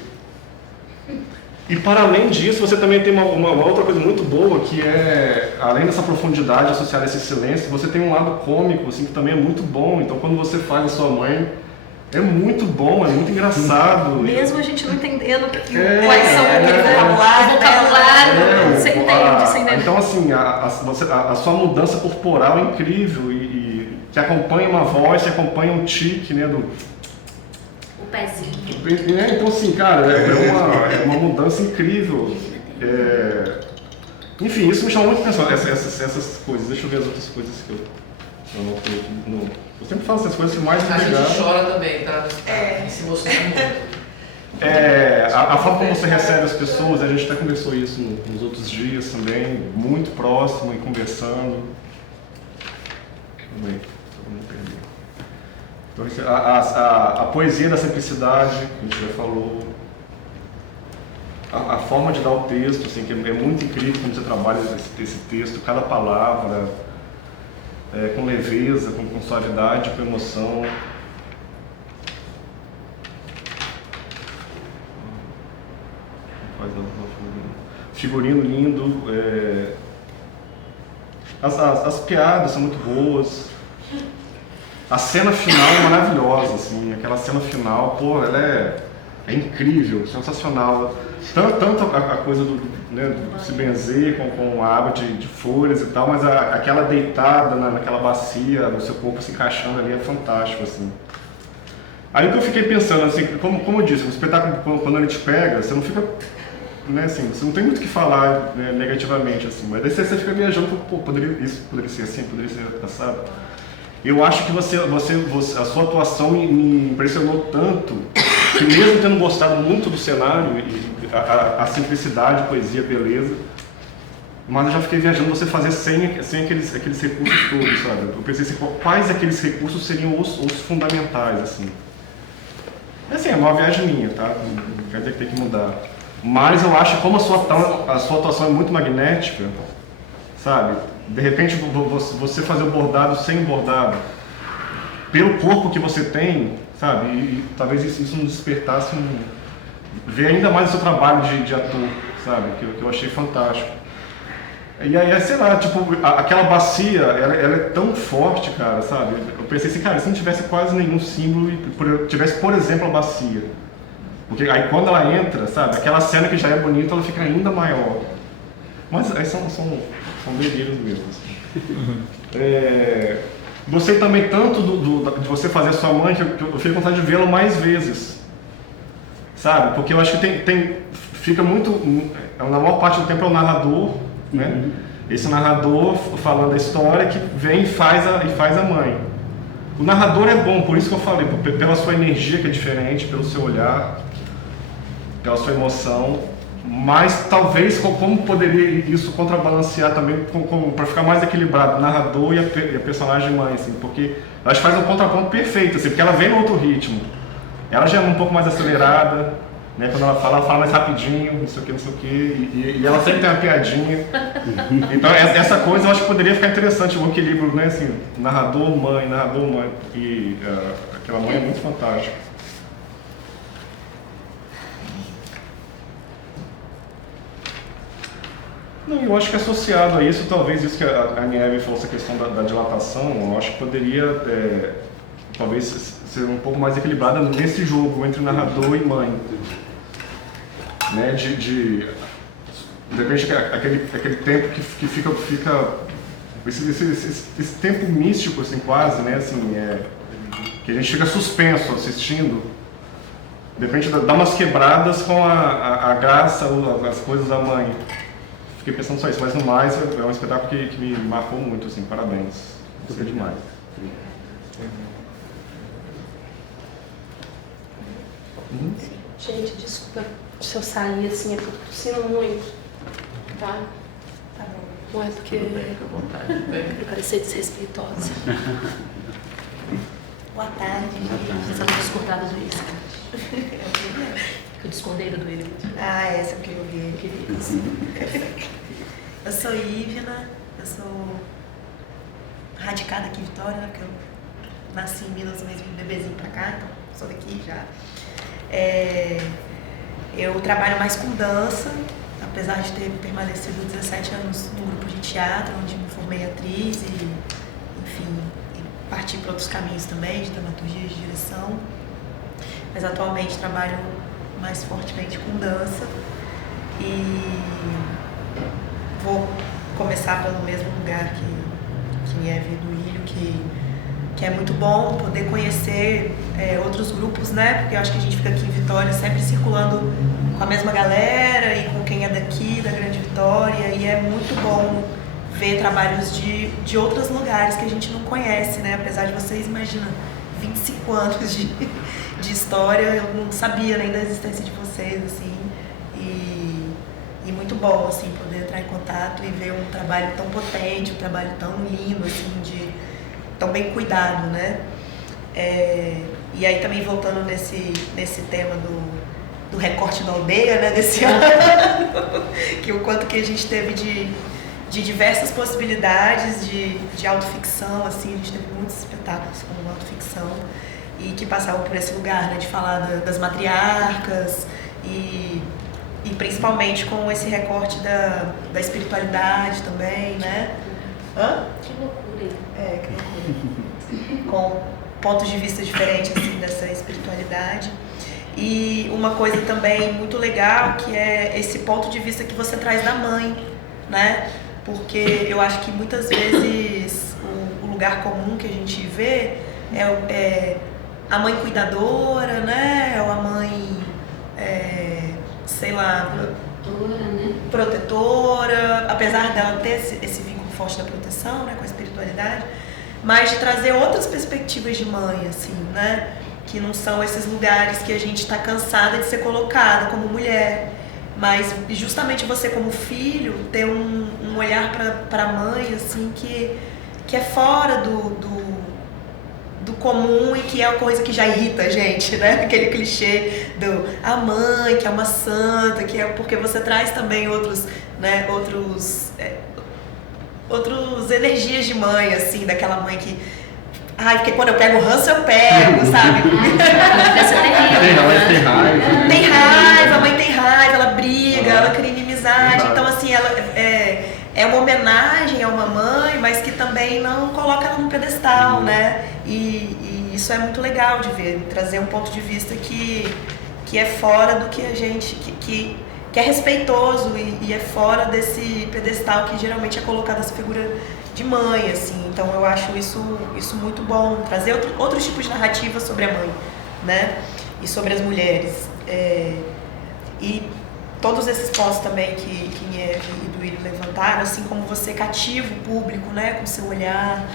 para além disso, você também tem uma outra coisa muito boa, que é, além dessa profundidade associada a esse silêncio, você tem um lado cômico, assim, que também é muito bom. Então quando você faz a sua mãe, é muito bom, é muito engraçado. Mesmo a gente não entendendo quais são aquele vocabulário, você entende. Então assim, a sua mudança corporal é incrível e que acompanha uma voz, que acompanha um tique, né, do... pezinho. Então assim, cara, é uma mudança incrível. Enfim, isso me chamou muito atenção, essas coisas. Deixa eu ver as outras coisas que eu não tenho aqui. Eu sempre falo essas coisas que mais me A pegaram. gente chora também, tá? Se emocionando muito. A forma como você recebe as pessoas, a gente até conversou isso nos outros dias também, muito próximo e conversando. Então, a poesia da simplicidade, que a gente já falou, a forma de dar o texto, assim, que é muito incrível quando você trabalha esse texto, cada palavra. com leveza, com suavidade, com emoção. Figurino lindo, as piadas são muito boas. A cena final é maravilhosa, assim, aquela cena final, pô, ela é incrível, sensacional. Tanto a coisa do se benzer com a aba de folhas e tal, mas aquela deitada naquela bacia, o seu corpo se encaixando ali é fantástico, assim. Aí o que eu fiquei pensando, assim, como eu disse, o espetáculo, quando ele te pega, você não fica, né, assim, você não tem muito o que falar, né, negativamente, assim, mas daí você fica viajando, pô, isso poderia ser assim, poderia ser assado. Eu acho que a sua atuação me impressionou tanto, que mesmo tendo gostado muito do cenário, a simplicidade, a poesia, a beleza, mas eu já fiquei viajando você fazer sem aqueles recursos todos, sabe? Eu pensei assim, quais aqueles recursos seriam os fundamentais, assim. Assim, é uma viagem minha, tá? Não quer dizer que tem que mudar. Mas eu acho que como a sua atuação é muito magnética, sabe? De repente você fazer o bordado sem o bordado, pelo corpo que você tem, sabe? E talvez isso nos despertasse ver ainda mais o seu trabalho de ator, sabe? Que eu achei fantástico. E aí, sei lá, tipo, aquela bacia, ela é tão forte, cara, sabe? Eu pensei assim, cara, se não tivesse quase nenhum símbolo e tivesse, por exemplo, a bacia. Porque aí quando ela entra, sabe? Aquela cena que já é bonita, ela fica ainda maior. Mas aí são delírios mesmo. Assim. Gostei também tanto de você fazer a sua mãe, que eu fiquei com vontade de vê-la mais vezes. Sabe? Porque eu acho que fica muito, na maior parte do tempo é o narrador, né? Esse narrador falando a história que vem e faz a mãe. O narrador é bom, por isso que eu falei, pela sua energia que é diferente, pelo seu olhar, pela sua emoção, mas talvez como poderia isso contrabalancear também para ficar mais equilibrado o narrador e a personagem mãe, assim, porque acho que faz um contraponto perfeito, assim, porque ela vem no outro ritmo. Ela já é um pouco mais acelerada, né? Quando ela fala mais rapidinho, não sei o que, e ela sempre tem uma piadinha. Então essa coisa eu acho que poderia ficar interessante, o equilíbrio, né? Assim, narrador, mãe, e aquela mãe é muito fantástica. Não, eu acho que associado a isso, talvez isso que a Nieve falou, essa questão da dilatação, eu acho que poderia talvez ser um pouco mais equilibrada nesse jogo entre narrador e mãe. Né, de repente aquele tempo que fica esse tempo místico, assim, quase, né, assim, que a gente fica suspenso assistindo, de repente dá umas quebradas com a graça, as coisas da mãe. Fiquei pensando só isso, mas no mais é um espetáculo que me marcou muito, assim, parabéns. Gostei demais. Gente, desculpa se eu sair assim, é porque eu tô tossindo muito, tá? Tá bom. Não é porque Fica à vontade. eu parecer desrespeitosa. Boa tarde, gente. Essa não discordada do isso. Eu descondeiro do ele. Essa que eu vi. Queridos. Eu sou Ivna, eu sou radicada aqui em Vitória, né? Porque eu nasci em Minas mesmo, bebezinho pra cá, então sou daqui já. Eu trabalho mais com dança, apesar de ter permanecido 17 anos no grupo de teatro, onde me formei atriz e, enfim, parti para outros caminhos também, de dramaturgia e de direção. Mas atualmente trabalho mais fortemente com dança e vou começar pelo mesmo lugar que Nieve do Ilho, que é muito bom poder conhecer outros grupos, né? Porque eu acho que a gente fica aqui em Vitória sempre circulando com a mesma galera e com quem é daqui, da Grande Vitória, e é muito bom ver trabalhos de outros lugares que a gente não conhece, né? Apesar de vocês, imagina, 25 anos de história, eu não sabia nem da existência de vocês, assim, e muito bom, assim, poder entrar em contato e ver um trabalho tão potente, um trabalho tão lindo, assim, tão bem cuidado, né? E aí também voltando nesse tema do recorte da aldeia, né, desse ano, que o quanto que a gente teve de diversas possibilidades de autoficção, assim, a gente teve muitos espetáculos como autoficção e que passavam por esse lugar, né, de falar das matriarcas e principalmente com esse recorte da espiritualidade também, né? Hã? Que loucura aí. Que loucura. Com pontos de vista diferentes, assim, dessa espiritualidade. E uma coisa também muito legal, que é esse ponto de vista que você traz da mãe, né? Porque eu acho que muitas vezes o lugar comum que a gente vê é a mãe cuidadora, né? Ou a mãe, sei lá, protetora, apesar dela ter esse vínculo forte da proteção, né, com a espiritualidade, mas de trazer outras perspectivas de mãe, assim, né? Que não são esses lugares que a gente está cansada de ser colocada como mulher, mas justamente você como filho ter um olhar para a mãe, assim, que é fora do comum e que é uma coisa que já irrita a gente, né? Aquele clichê a mãe, que é uma santa, que é porque você traz também outros energias de mãe, assim, daquela mãe que... Ai, porque quando eu pego o ranço, eu pego, sabe? Tem raiva, a mãe tem raiva, ela briga, ela cria inimizade. Então, assim, ela é uma homenagem a uma mãe, mas que também não coloca ela no pedestal, né? E isso é muito legal de ver, trazer um ponto de vista que é fora do que a gente... que é respeitoso e é fora desse pedestal que geralmente é colocado essa figura de mãe, assim. Então eu acho isso muito bom, trazer outros tipos de narrativa sobre a mãe, né? E sobre as mulheres. E todos esses pontos também que Nieve e Duílio levantaram, assim como você cativa o público, né? Com seu olhar,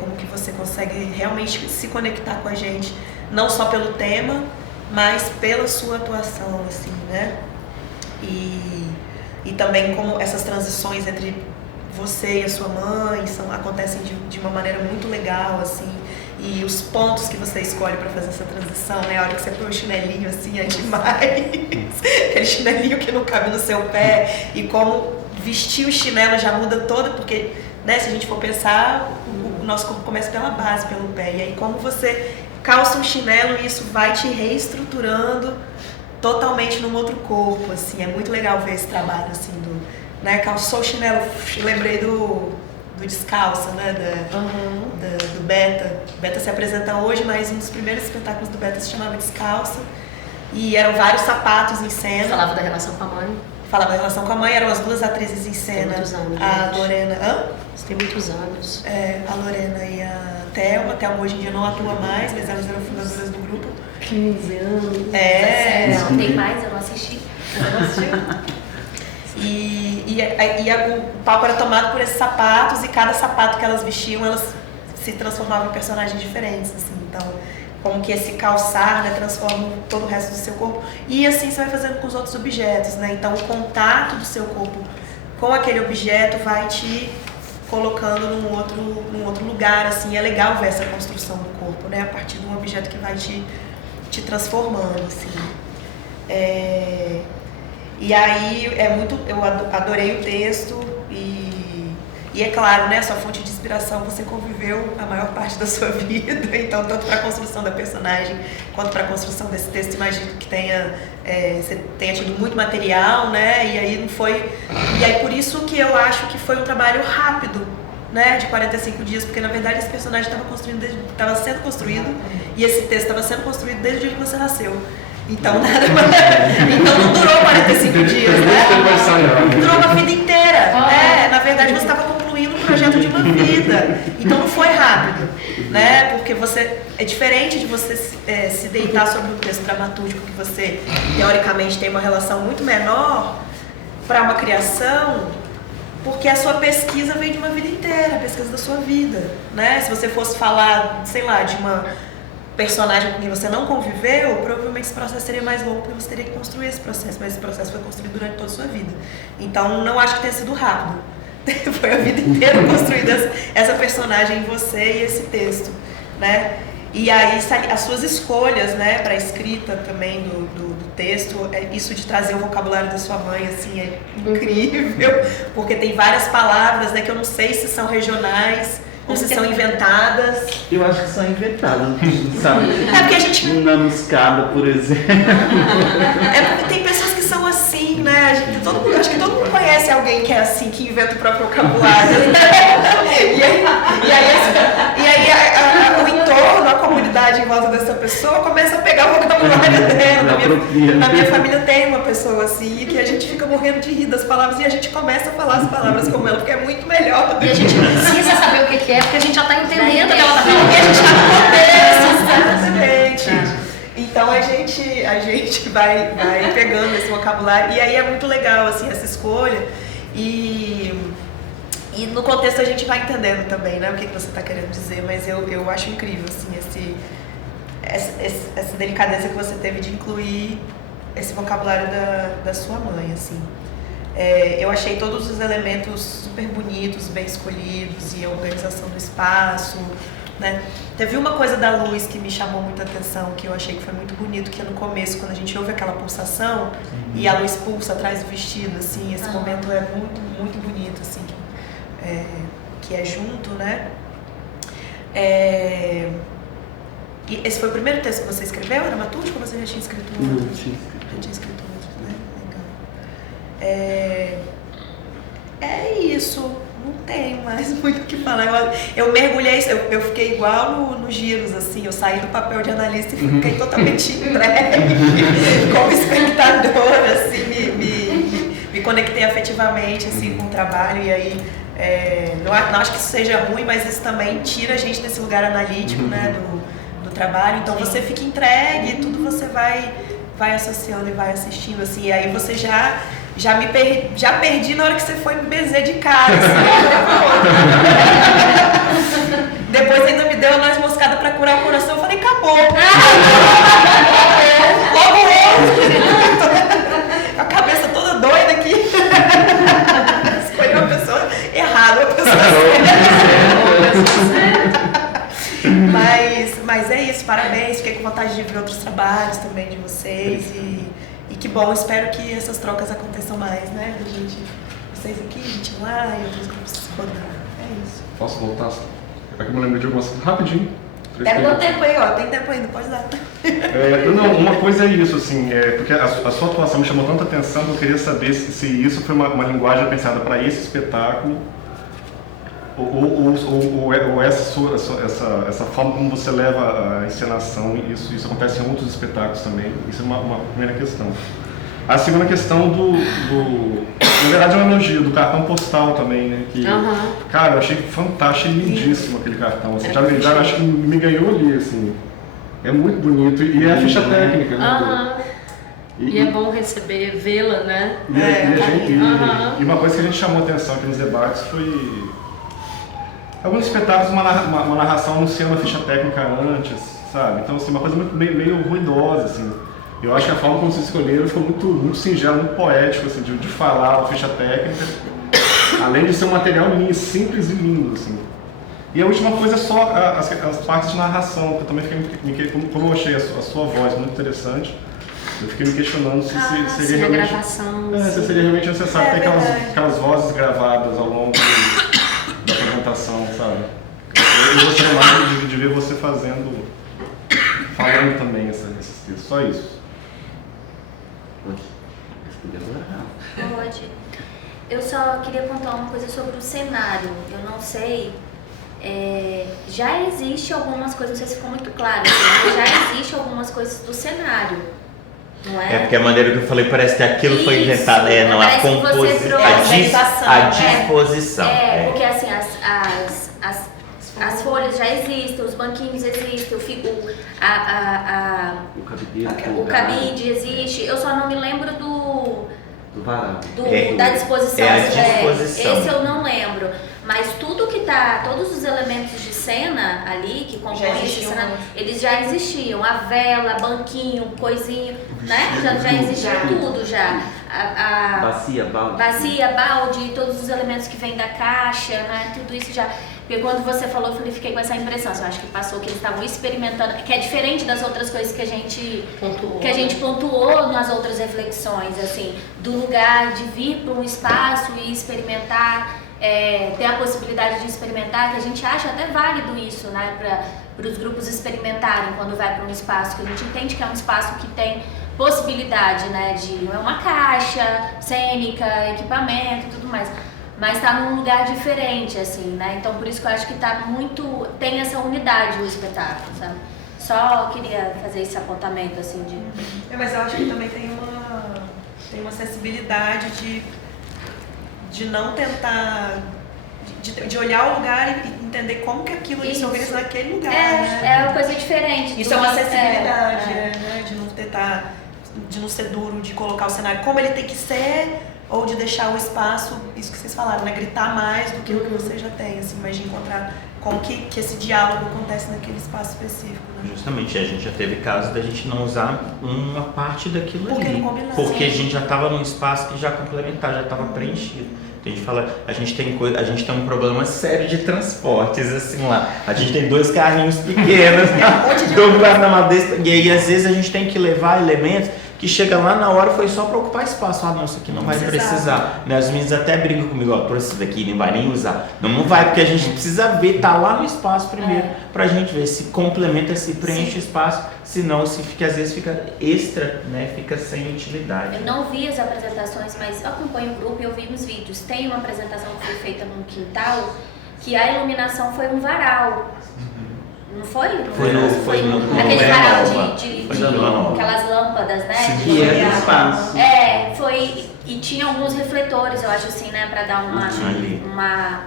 como que você consegue realmente se conectar com a gente, não só pelo tema, mas pela sua atuação, assim, né? E também como essas transições entre você e a sua mãe acontecem de uma maneira muito legal, assim, e os pontos que você escolhe para fazer essa transição, né? A hora que você põe o chinelinho, assim, é demais. Aquele chinelinho que não cabe no seu pé, e como vestir o chinelo já muda todo, porque, né, se a gente for pensar, o nosso corpo começa pela base, pelo pé, e aí como você calça um chinelo e isso vai te reestruturando totalmente num outro corpo, assim, é muito legal ver esse trabalho, assim, né, calçou o chinelo, lembrei do Descalça, né, do Beta. O Beta se apresenta hoje, mas um dos primeiros espetáculos do Beta se chamava Descalça, e eram vários sapatos em cena. Falava da relação com a mãe. Falava da relação com a mãe, eram as duas atrizes em cena. Tem muitos anos, a Lorena... Isso tem muitos anos. A Lorena e a Thelma. A Thelma hoje em dia não atua mais, mas elas eram fundadoras do grupo. 15 anos. Não tem mais, eu não assisti. O palco era tomado por esses sapatos, e cada sapato que elas vestiam, elas se transformavam em personagens diferentes, assim. Então, como que esse calçar, né, transforma todo o resto do seu corpo. E assim você vai fazendo com os outros objetos, né? Então, o contato do seu corpo com aquele objeto vai te colocando num outro lugar, assim. É legal ver essa construção do corpo, né? A partir de um objeto que vai te transformando, assim. E aí eu adorei o texto e é claro, né, sua fonte de inspiração, você conviveu a maior parte da sua vida, então tanto para a construção da personagem quanto para a construção desse texto, imagino que você tenha tido muito material, né, e aí por isso que eu acho que foi um trabalho rápido, né, de 45 dias, porque na verdade esse personagem estava sendo construído e esse texto estava sendo construído desde o dia que você nasceu. Então, então não durou 45 dias, né? Durou uma vida inteira. Na verdade, você estava concluindo um projeto de uma vida. Então não foi rápido, né? Porque é diferente de você se deitar sobre um texto dramatúrgico que você, teoricamente, tem uma relação muito menor para uma criação, porque a sua pesquisa vem de uma vida inteira, a pesquisa da sua vida, né? Se você fosse falar, sei lá, de uma personagem com quem você não conviveu, provavelmente esse processo seria mais longo, porque você teria que construir esse processo, mas esse processo foi construído durante toda a sua vida. Então, não acho que tenha sido rápido. Foi a vida inteira construída essa personagem em você e esse texto, né? E aí, as suas escolhas, né, para a escrita também do texto, isso de trazer o vocabulário da sua mãe, assim, é incrível, porque tem várias palavras, né, que eu não sei se são regionais ou se são inventadas. Eu acho que são inventadas, sabe? É porque a gente... Namuscada, por exemplo. É porque tem pessoas que são assim, né? Acho que todo mundo conhece alguém que é assim, que inventa o próprio vocabulário. E aí o entorno, a comunidade em volta dessa pessoa começa a pegar o vocabulário dela. Na minha família tem uma pessoa assim, que a gente fica morrendo de rir das palavras e a gente começa a falar as palavras como ela, porque é muito melhor. E a gente precisa saber o que é, porque a gente já está entendendo o que ela está falando. E a gente está no contexto, exatamente. Então a gente vai pegando esse vocabulário e aí é muito legal assim, essa escolha e no contexto a gente vai entendendo também, né, o que você está querendo dizer, mas eu acho incrível assim, essa delicadeza que você teve de incluir esse vocabulário da sua mãe, assim. Eu achei todos os elementos super bonitos, bem escolhidos e a organização do espaço, né? Teve uma coisa da luz que me chamou muita atenção, que eu achei que foi muito bonito, que no começo, quando a gente ouve aquela pulsação e a luz pulsa atrás do vestido, assim, esse momento é muito, muito bonito, assim, que é junto, né? E esse foi o primeiro texto que você escreveu, dramaturgico, ou você já tinha escrito outro? Não, tinha escrito. Já tinha escrito outro, né? Legal. É isso. Não tenho mais muito o que falar. Eu mergulhei, eu fiquei igual no Giros, assim, eu saí do papel de analista e fiquei totalmente entregue como espectadora, assim, me conectei afetivamente, assim, com o trabalho, e aí não acho que isso seja ruim, mas isso também tira a gente desse lugar analítico, né, do trabalho, então você fica entregue, tudo você vai associando e vai assistindo, assim, e aí você já perdi na hora que você foi me benzer de cara, assim, depois ainda me deu a noz moscada pra curar o coração, eu falei, acabou. Logo a cabeça toda doida aqui. Escolhi uma pessoa errada, uma pessoa mas é isso, parabéns, fiquei com vontade de ver outros trabalhos também de vocês e que bom, espero que essas trocas aconteçam mais, né? A gente, vocês aqui, a gente lá e outros grupos rodando. É isso. Posso voltar? É que eu me lembro de algumas rapidinho. Pega o tempo aí, ó. Tem tempo ainda, pode dar. Não, uma coisa é isso, assim, porque a sua atuação me chamou tanta atenção que eu queria saber se isso foi uma linguagem pensada para esse espetáculo ou essa forma como você leva a encenação, isso acontece em outros espetáculos também. Isso é uma primeira questão. A segunda questão na verdade é um elogio do cartão postal também, né? Que, cara, eu achei fantástico, lindíssimo aquele cartão. Assim, já acho que me ganhou ali, assim. É muito bonito e é a ficha técnica, né? E é bom receber, vê-la, né? E uma coisa que a gente chamou atenção aqui nos debates foi alguns espetáculos, uma narração anunciando a ficha técnica antes, sabe? Então, assim, uma coisa meio ruidosa, assim. Eu acho que a forma como vocês escolheram ficou muito singelo, muito poético, assim, de falar a ficha técnica, além de ser um material simples e lindo, assim. E a última coisa é só as partes de narração, que eu também como eu achei a sua voz muito interessante, eu fiquei me questionando se seria realmente... se seria realmente necessário ter aquelas vozes gravadas ao longo da apresentação, sabe? Eu gostaria mais de ver você falando também esses textos, só isso. Pode. Eu só queria contar uma coisa sobre o cenário. Eu não sei, já existe algumas coisas, não sei se ficou muito claro, mas já existe algumas coisas do cenário. Não é? Porque a maneira que eu falei parece que aquilo foi inventado, não, a composição, a disposição. Porque assim, as folhas já existem, os banquinhos existem, o cabide existe, eu só não me lembro do varal. Da disposição. A disposição. Esse eu não lembro. Mas tudo que tá, todos os elementos de cena ali que compõem esse cenário, eles já existiam. A vela, banquinho, coisinho, né? Já existia tudo já. bacia, balde, todos os elementos que vêm da caixa, né? Tudo isso já... Porque quando você falou, eu fiquei com essa impressão, eu acho que passou que eles estavam experimentando, que é diferente das outras coisas que a gente pontuou nas outras reflexões, assim, do lugar de vir para um espaço e experimentar, ter a possibilidade de experimentar, que a gente acha até válido isso, né, para os grupos experimentarem quando vai para um espaço, que a gente entende que é um espaço que tem possibilidade, né, de uma caixa cênica, equipamento e tudo mais. Mas está num lugar diferente, assim, né? Então, por isso que eu acho que tem essa unidade o espetáculo, sabe? Só queria fazer esse apontamento, assim, de... Mas eu acho que também tem uma sensibilidade de não tentar... De olhar o lugar e entender como que aquilo se organiza naquele lugar, né? É uma coisa diferente. Isso é uma sensibilidade, né? De não ser duro, de colocar o cenário como ele tem que ser... Ou de deixar o espaço, isso que vocês falaram, né? Gritar mais do que o que você já tem, assim, mas de encontrar como que esse diálogo acontece naquele espaço específico, né? Justamente, a gente já teve casos da gente não usar uma parte daquilo porque ali. Não combinava. Porque a gente já estava num espaço que já complementar, já estava preenchido. Então a gente fala, a gente tem um problema sério de transportes, assim lá. A gente tem 2 carrinhos pequenos, do guarda-malas desse, e aí às vezes a gente tem que levar elementos que chega lá na hora foi só para ocupar espaço. Ah, não, isso aqui não vai precisar. Né? Os meninos até brigam comigo, ó, por isso daqui nem vai nem usar. Não vai, porque a gente precisa ver, tá lá no espaço primeiro, pra gente ver se complementa, se preenche o espaço, senão se fica, às vezes fica extra, né? Fica sem utilidade. Eu não vi as apresentações, mas eu acompanho o grupo e eu vi nos vídeos. Tem uma apresentação que foi feita num quintal, que a iluminação foi um varal. Não foi? Foi no aquele varal de aquelas lâmpadas, né? Que é do espaço. Foi. E tinha alguns refletores, eu acho assim, né? Pra dar uma...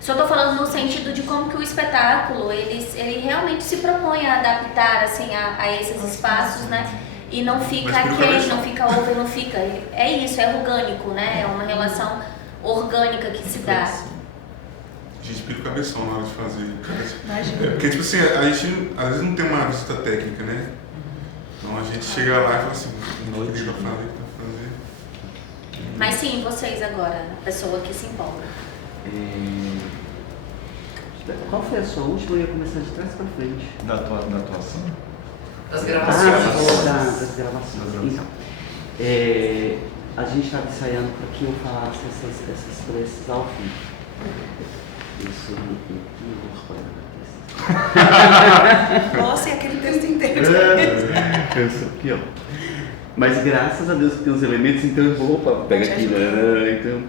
Só tô falando no sentido de como que o espetáculo, ele realmente se propõe a adaptar, assim, a esses espaços, né? E não fica aquele, não fica over, não fica... É isso, é orgânico, né? É uma relação orgânica que se dá. A gente pira o cabeção na hora de fazer. Porque, tipo assim, a gente às vezes não tem uma visita técnica, né? Então a gente chega lá e fala assim, o que tá fazer? Mas sim, vocês agora, a pessoa que se empolga. Qual foi a sua última? Eu ia começar de trás pra frente. Da atuação? Das gravações. Das gravações. Então, a gente estava ensaiando para que eu falasse essas preces ao vivo. Isso Nossa, e aquele texto inteiro. Aqui, ó. Mas graças a Deus que tem os elementos, então eu vou, pega aqui, então.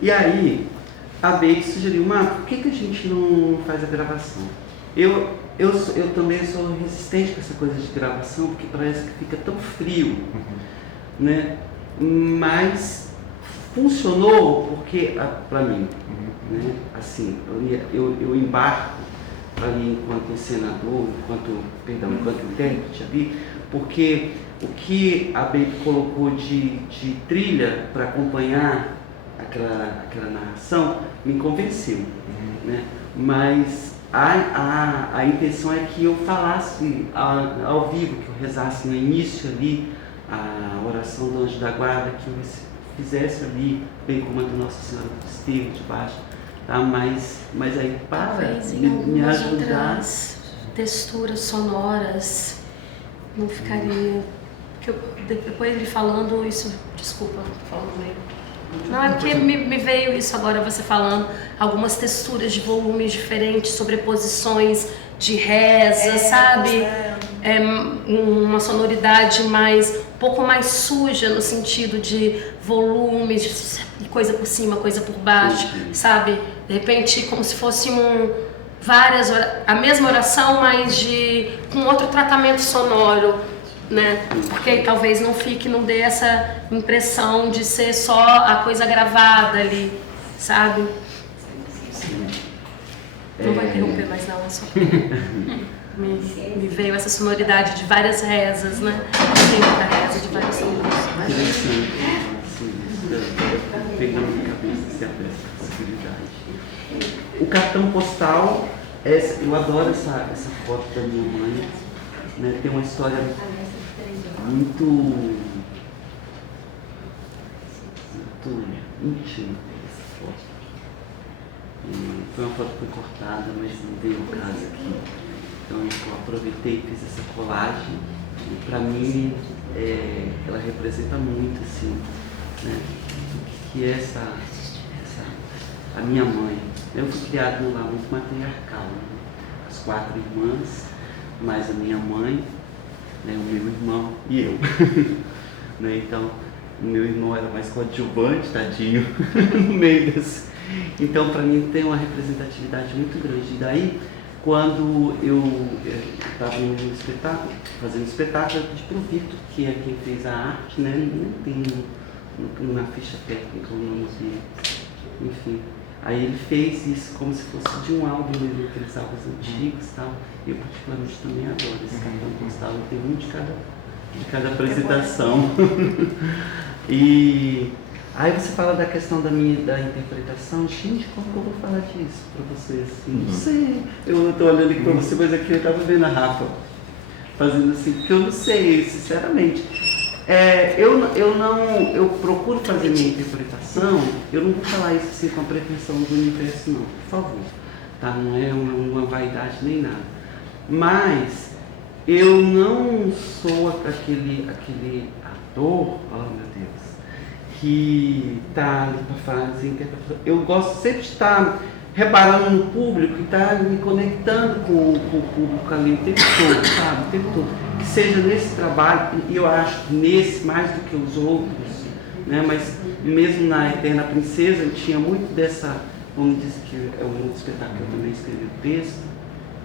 E aí, a Bey sugeriu, por que a gente não faz a gravação? Eu também sou resistente com essa coisa de gravação, porque parece que fica tão frio, né? Mas funcionou porque, para mim, né? Assim, eu embarco ali enquanto encenador, enquanto intérprete ali, porque o que a Bey colocou de trilha para acompanhar aquela narração me convenceu, né? Mas a intenção é que eu falasse ao vivo, que eu rezasse no início ali a oração do Anjo da Guarda, que eu fizesse ali, bem como a do Nossa Senhora do Desterro de baixo, tá? Mas aí para me ajudar. Outras texturas sonoras não ficaria. Depois ele falando isso, desculpa, tô falando meio. Não, é porque me veio isso agora, você falando, algumas texturas de volumes diferentes, sobreposições de reza, sabe? Uma sonoridade um pouco mais suja no sentido de volumes, coisa por cima, coisa por baixo, sabe? De repente, como se fosse a mesma oração, mas com outro tratamento sonoro, né? Porque talvez não dê essa impressão de ser só a coisa gravada ali, sabe? Não vai interromper mais não, só me veio essa sonoridade de várias rezas, né? Tem muita reza de vários sonoros. Pegando na cabeça essa possibilidade. O cartão postal, eu adoro essa foto da minha mãe, né? Tem uma história muito foto íntima dessa foto. E foi uma foto que foi cortada, mas não veio o caso aqui. Então eu aproveitei e fiz essa colagem. E para mim ela representa muito assim, né? O que é a minha mãe. Eu fui criado num lar muito matriarcal, né? As 4 irmãs, mais a minha mãe, né? O meu irmão e eu. Né? Então, o meu irmão era mais coadjuvante, tadinho, no meio desse. Então, para mim, tem uma representatividade muito grande. E daí, quando eu estava no espetáculo, fazendo espetáculo, eu pedi para o Victor, que é quem fez a arte, né? Ele tem na ficha técnica o nome dele, enfim. Aí ele fez isso como se fosse de um álbum mesmo, aqueles álbuns antigos e tal. Eu particularmente também adoro esse cartão postal, tem um de cada apresentação. E aí você fala da questão da interpretação. Gente, como que eu vou falar disso pra vocês? Assim, não sei. Eu tô olhando aqui pra você, mas aqui eu tava vendo a Rafa fazendo assim, porque eu não sei, sinceramente. Eu procuro fazer minha interpretação, eu não vou falar isso assim com a pretensão do universo, não, por favor, tá? Não é uma vaidade nem nada. Mas eu não sou aquele ator, oh meu Deus, que tá ali para fazer interpretação. Eu gosto sempre de estar reparando no público e estar me conectando com o público ali o tempo todo, sabe? O tempo todo. Que seja nesse trabalho, e eu acho que nesse mais do que os outros, né? Mas mesmo na Eterna Princesa eu tinha muito dessa, vamos dizer que é um outro espetáculo que eu também escrevi o texto,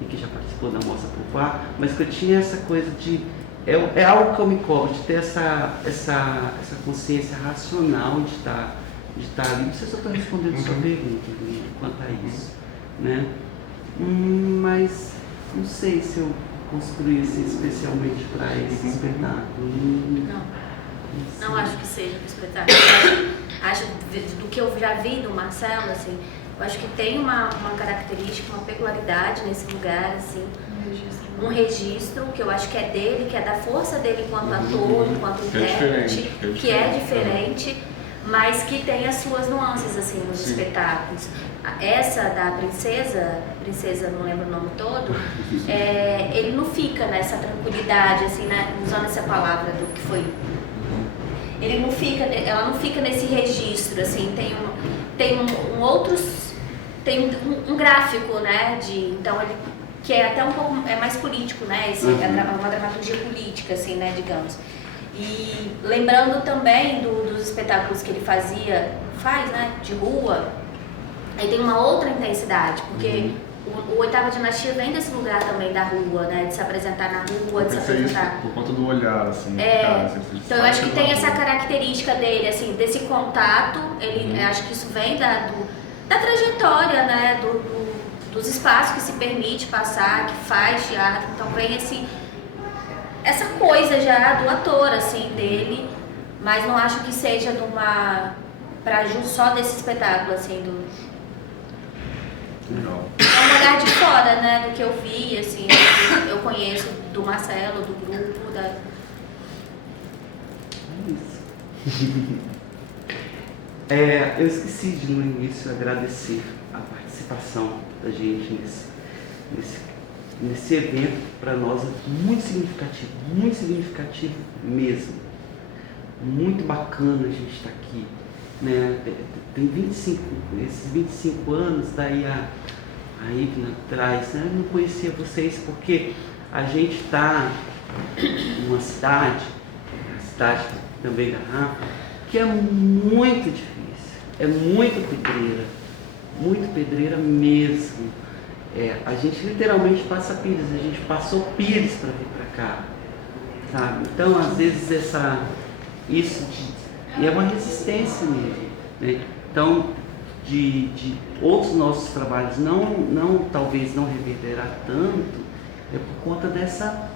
e que já participou da Mostra Popular, mas que eu tinha essa coisa de, é algo que eu me cobro, de ter essa consciência racional de estar ali. Não sei se eu estou respondendo sua pergunta quanto a isso, né? Mas não sei se eu construísse especialmente para esse espetáculo. Não acho que seja um espetáculo. Acho do que eu já vi do Marcelo, assim, eu acho que tem uma característica, uma peculiaridade nesse lugar, assim, um registro que eu acho que é dele, que é da força dele enquanto ator, enquanto intérprete, que é diferente, mas que tem as suas nuances, assim, nos espetáculos. Essa da princesa, não lembro o nome todo, ele não fica nessa tranquilidade, assim, né, usando essa palavra do que foi. Ela não fica nesse registro, assim, tem um gráfico, né, então ele, que é até um pouco, mais político, né, uma dramaturgia política, assim, né, digamos. E lembrando também dos espetáculos que ele faz, né, de rua, aí tem uma outra intensidade, porque o Oitava Dinastia vem desse lugar também da rua, né, de se apresentar na rua, de se apresentar... Isso por conta do olhar, assim. Então eu acho que tem essa característica dele, assim, desse contato, eu acho que isso vem da trajetória, né, dos espaços que se permite passar, que faz teatro, então vem essa coisa já do ator, assim, dele, mas não acho que seja só desse espetáculo, assim, Legal. É um lugar de fora, né, do que eu vi, assim, eu conheço do Marcelo, do grupo, Eu esqueci de no início agradecer a participação da gente nesse evento, para nós é muito significativo mesmo. Muito bacana a gente estar aqui, né? Tem esses 25 anos, daí a Ivna traz, né? Eu não conhecia vocês porque a gente está numa cidade, a cidade também da Rafa, que é muito difícil, é muito pedreira mesmo. A gente literalmente passa pires, a gente passou pires para vir para cá, sabe? Então, às vezes, e é uma resistência mesmo, né? Então, de outros nossos trabalhos talvez não reverberar tanto, é por conta dessa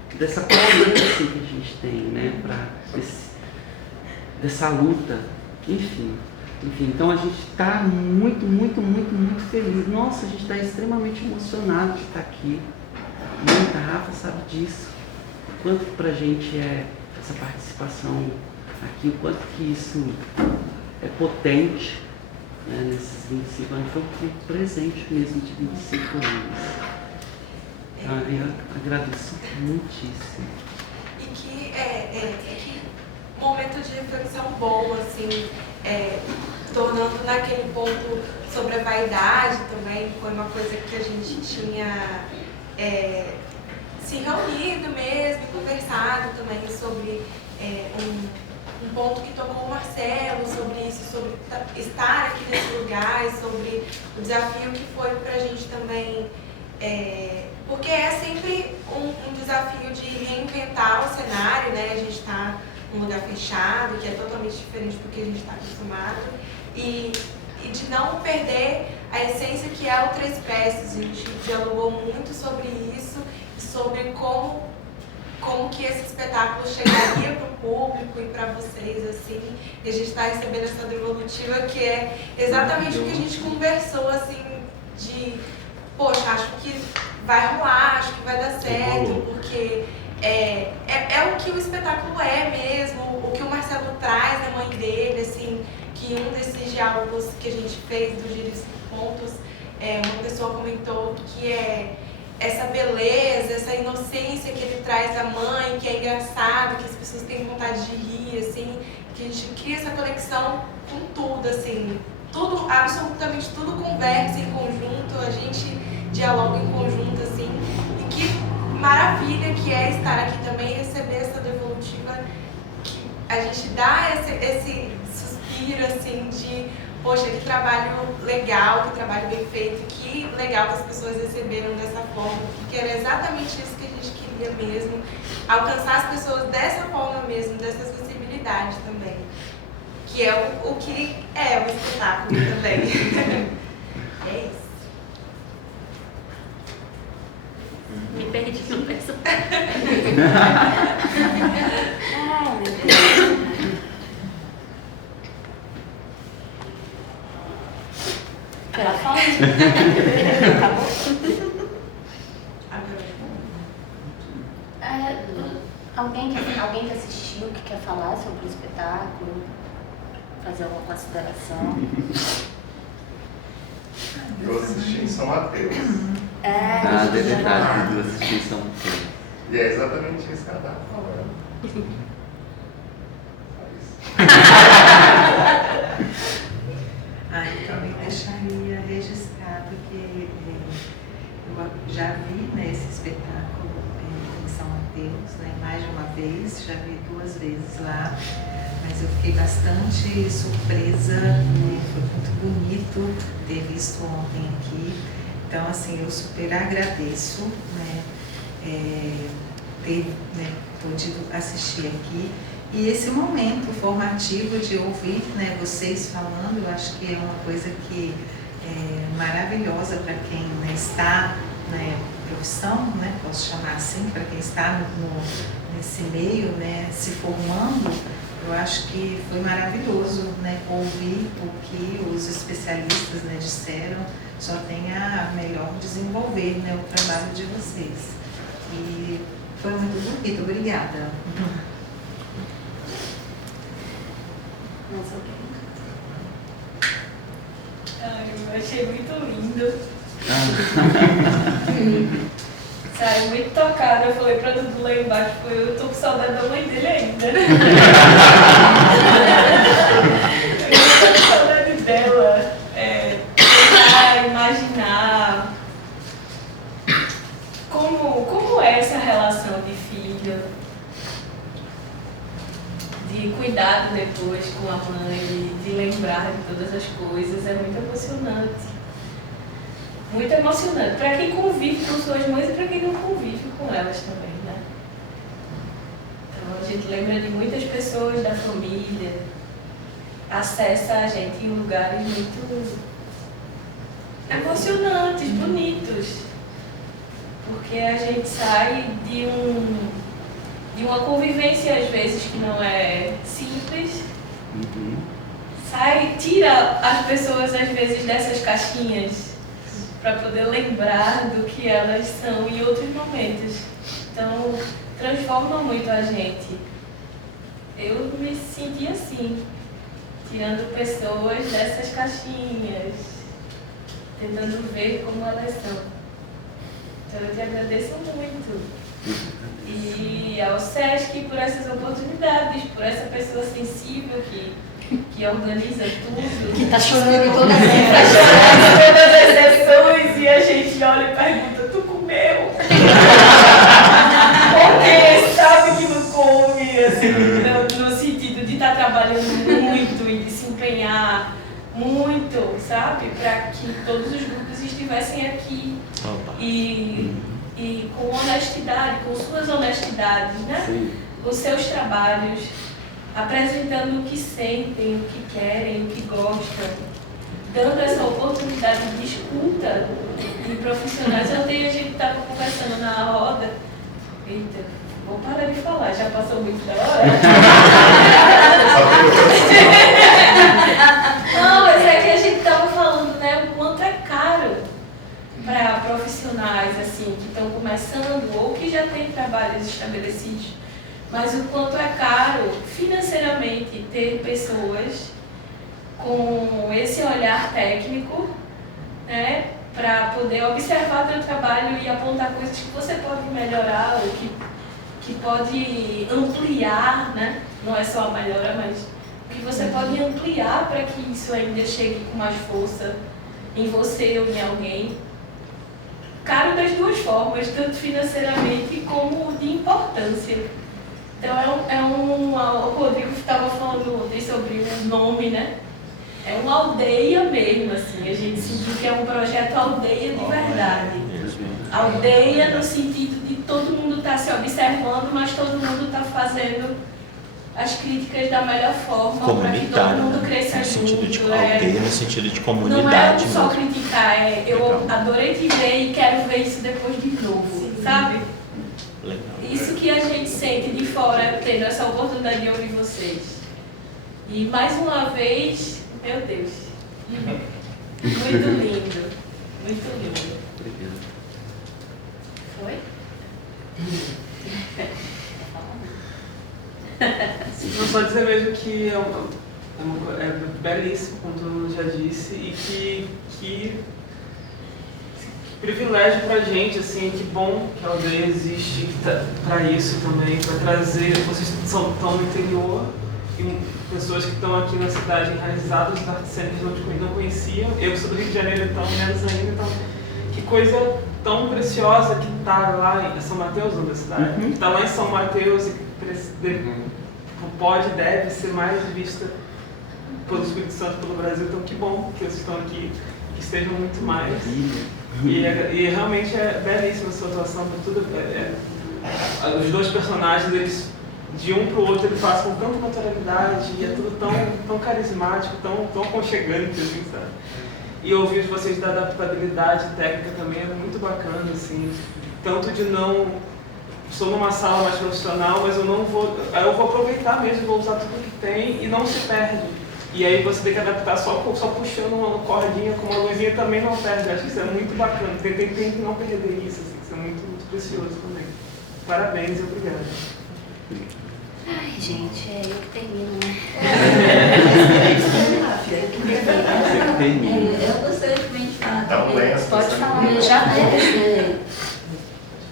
cobrança que a gente tem, né? Dessa luta, enfim, então a gente está muito feliz. Nossa, a gente está extremamente emocionado de estar aqui. A Rafa sabe disso. O quanto pra gente é essa participação aqui, o quanto que isso é potente, né, nesses 25 anos. Foi um presente mesmo de 25 anos. Eu agradeço muitíssimo. E que que momento de reflexão boa, assim, tornando naquele ponto sobre a vaidade também, foi uma coisa que a gente tinha se reunido mesmo, conversado também sobre um ponto que tocou o Marcelo, sobre isso, sobre estar aqui nesse lugar e sobre o desafio que foi pra gente também, porque é sempre um desafio de reinventar o cenário, né? A gente está num lugar fechado, que é totalmente diferente do que a gente está acostumado, e de não perder a essência que é o Três Preces. A gente dialogou muito sobre isso, sobre como que esse espetáculo chegaria para o público e para vocês, assim, e a gente está recebendo essa devolutiva que é exatamente o que a gente conversou, assim, de, poxa, acho que vai rolar, acho que vai dar certo, porque é o que o espetáculo é mesmo, o que o Marcelo traz da mãe dele, assim, que um desses diálogos que a gente fez do Giro de 5 Pontos, uma pessoa comentou que essa beleza, essa inocência que ele traz da mãe, que é engraçado, que as pessoas têm vontade de rir, assim, que a gente cria essa conexão com tudo, assim, tudo, absolutamente tudo conversa em conjunto, a gente dialoga em conjunto, assim, e que maravilha que é estar aqui também e receber essa devolutiva, que a gente dá esse suspiro, assim, de poxa, que trabalho legal, que trabalho bem feito, que legal que as pessoas receberam dessa forma, porque era exatamente isso que a gente queria mesmo, alcançar as pessoas dessa forma mesmo, dessa acessibilidade também, que é o que é o espetáculo também. É isso. Me perdi no personagem. Ai, meu Deus. Ela fala. Tá bom? Alguém que assistiu, que quer falar sobre o espetáculo, fazer alguma consideração? Eu assisti em São Mateus. É verdade, eu assisti em São Mateus. E é exatamente isso que ela estava falando. Então eu deixaria registrado que eu já vi, né, esse espetáculo em São Mateus, né, mais de uma vez, já vi 2 vezes lá, mas eu fiquei bastante surpresa, né, foi muito bonito ter visto ontem aqui. Então, assim, eu super agradeço, né, ter, né, podido assistir aqui. E esse momento formativo de ouvir, né, vocês falando, eu acho que é uma coisa que é maravilhosa para quem, né, está na, né, profissão, né, posso chamar assim, para quem está nesse meio, né, se formando. Eu acho que foi maravilhoso, né, ouvir o que os especialistas, né, disseram, só tem a melhor desenvolver, né, o trabalho de vocês. E foi muito bonito, obrigada. Eu achei muito lindo. Saí muito tocada. Eu falei pra Dudu lá embaixo, eu tô com saudade da mãe dele ainda. Eu tô com saudade dela. Tentar imaginar como é essa relação de filho, de cuidado depois com a mãe, de lembrar de todas as coisas, é muito emocionante. Muito emocionante. Para quem convive com suas mães e para quem não convive com elas também, né? Então a gente lembra de muitas pessoas da família, acessa a gente em lugares muito emocionantes, bonitos. Porque a gente sai de uma convivência, às vezes, que não é simples. Tira as pessoas, às vezes, dessas caixinhas para poder lembrar do que elas são em outros momentos. Então, transforma muito a gente. eu me senti assim, tirando pessoas dessas caixinhas, tentando ver como elas são. Então eu te agradeço muito. E ao Sesc por essas oportunidades, por essa pessoa sensível que organiza tudo. Que tá chorando todas as sessões e a gente olha e pergunta, tu comeu? Porque sabe que não come, assim, no sentido de estar trabalhando muito e de se empenhar muito, sabe? Para que todos os grupos estivessem aqui. E com honestidade, com suas honestidades, né? Sim. Os seus trabalhos, apresentando o que sentem, o que querem, o que gostam, dando essa oportunidade de escuta de profissionais. Ontem a gente estava conversando na roda. Eita, vou parar de falar, já passou muito da hora. Não, mas é que a gente estava falando, né, o quanto é caro para profissionais assim, que estão começando ou que já têm trabalhos estabelecidos, mas o quanto é caro financeiramente ter pessoas com esse olhar técnico, né, para poder observar teu trabalho e apontar coisas que você pode melhorar ou que pode ampliar, né? Não é só a melhora, mas que você pode ampliar para que isso ainda chegue com mais força em você ou em alguém. Caro das duas formas, tanto financeiramente como de importância. Então o Rodrigo estava falando ontem sobre o nome, né? É uma aldeia mesmo, assim, a gente sentiu que é um projeto aldeia de verdade. Aldeia no sentido de todo mundo estar se observando, mas todo mundo está fazendo as críticas da melhor forma para que todo mundo cresça no junto. sentido de aldeia, no sentido de comunidade. Não é só criticar, eu adorei te ver e quero ver isso depois de novo, sabe? Legal. Isso que a gente sente de fora, tendo essa oportunidade de ouvir vocês. E mais uma vez, meu Deus, muito lindo, muito lindo. Obrigado. Foi? Não só dizer mesmo que é belíssimo, como todo mundo já disse, e que privilégio pra gente, assim, que bom que a aldeia existe para isso também, para trazer, vocês estão no interior, e pessoas que estão aqui na cidade enraizadas das artes cênicas não conheciam, eu que sou do Rio de Janeiro, então menos ainda, então que coisa tão preciosa que está lá em São Mateus, onde a cidade, que está lá em São Mateus e que pode, deve ser mais vista pelo Espírito Santo, pelo Brasil, então que bom que vocês estão aqui, que estejam muito mais. E realmente é belíssima a sua atuação, tudo, os dois personagens, eles, de um para o outro, eles passam com tanta naturalidade, e é tudo tão carismático, tão aconchegante, assim, sabe? E ouvir vocês da adaptabilidade técnica também é muito bacana, assim, tanto de não... Estou numa sala mais profissional, mas eu vou aproveitar mesmo, vou usar tudo que tem e não se perde. E aí você tem que adaptar só puxando uma cordinha com uma luzinha também não perde. Acho que isso é muito bacana. Tem que não perder isso, assim, isso é muito precioso também. Parabéns e obrigado. Ai, gente, é eu que termino, né? Eu gostaria também de falar. Pode falar, já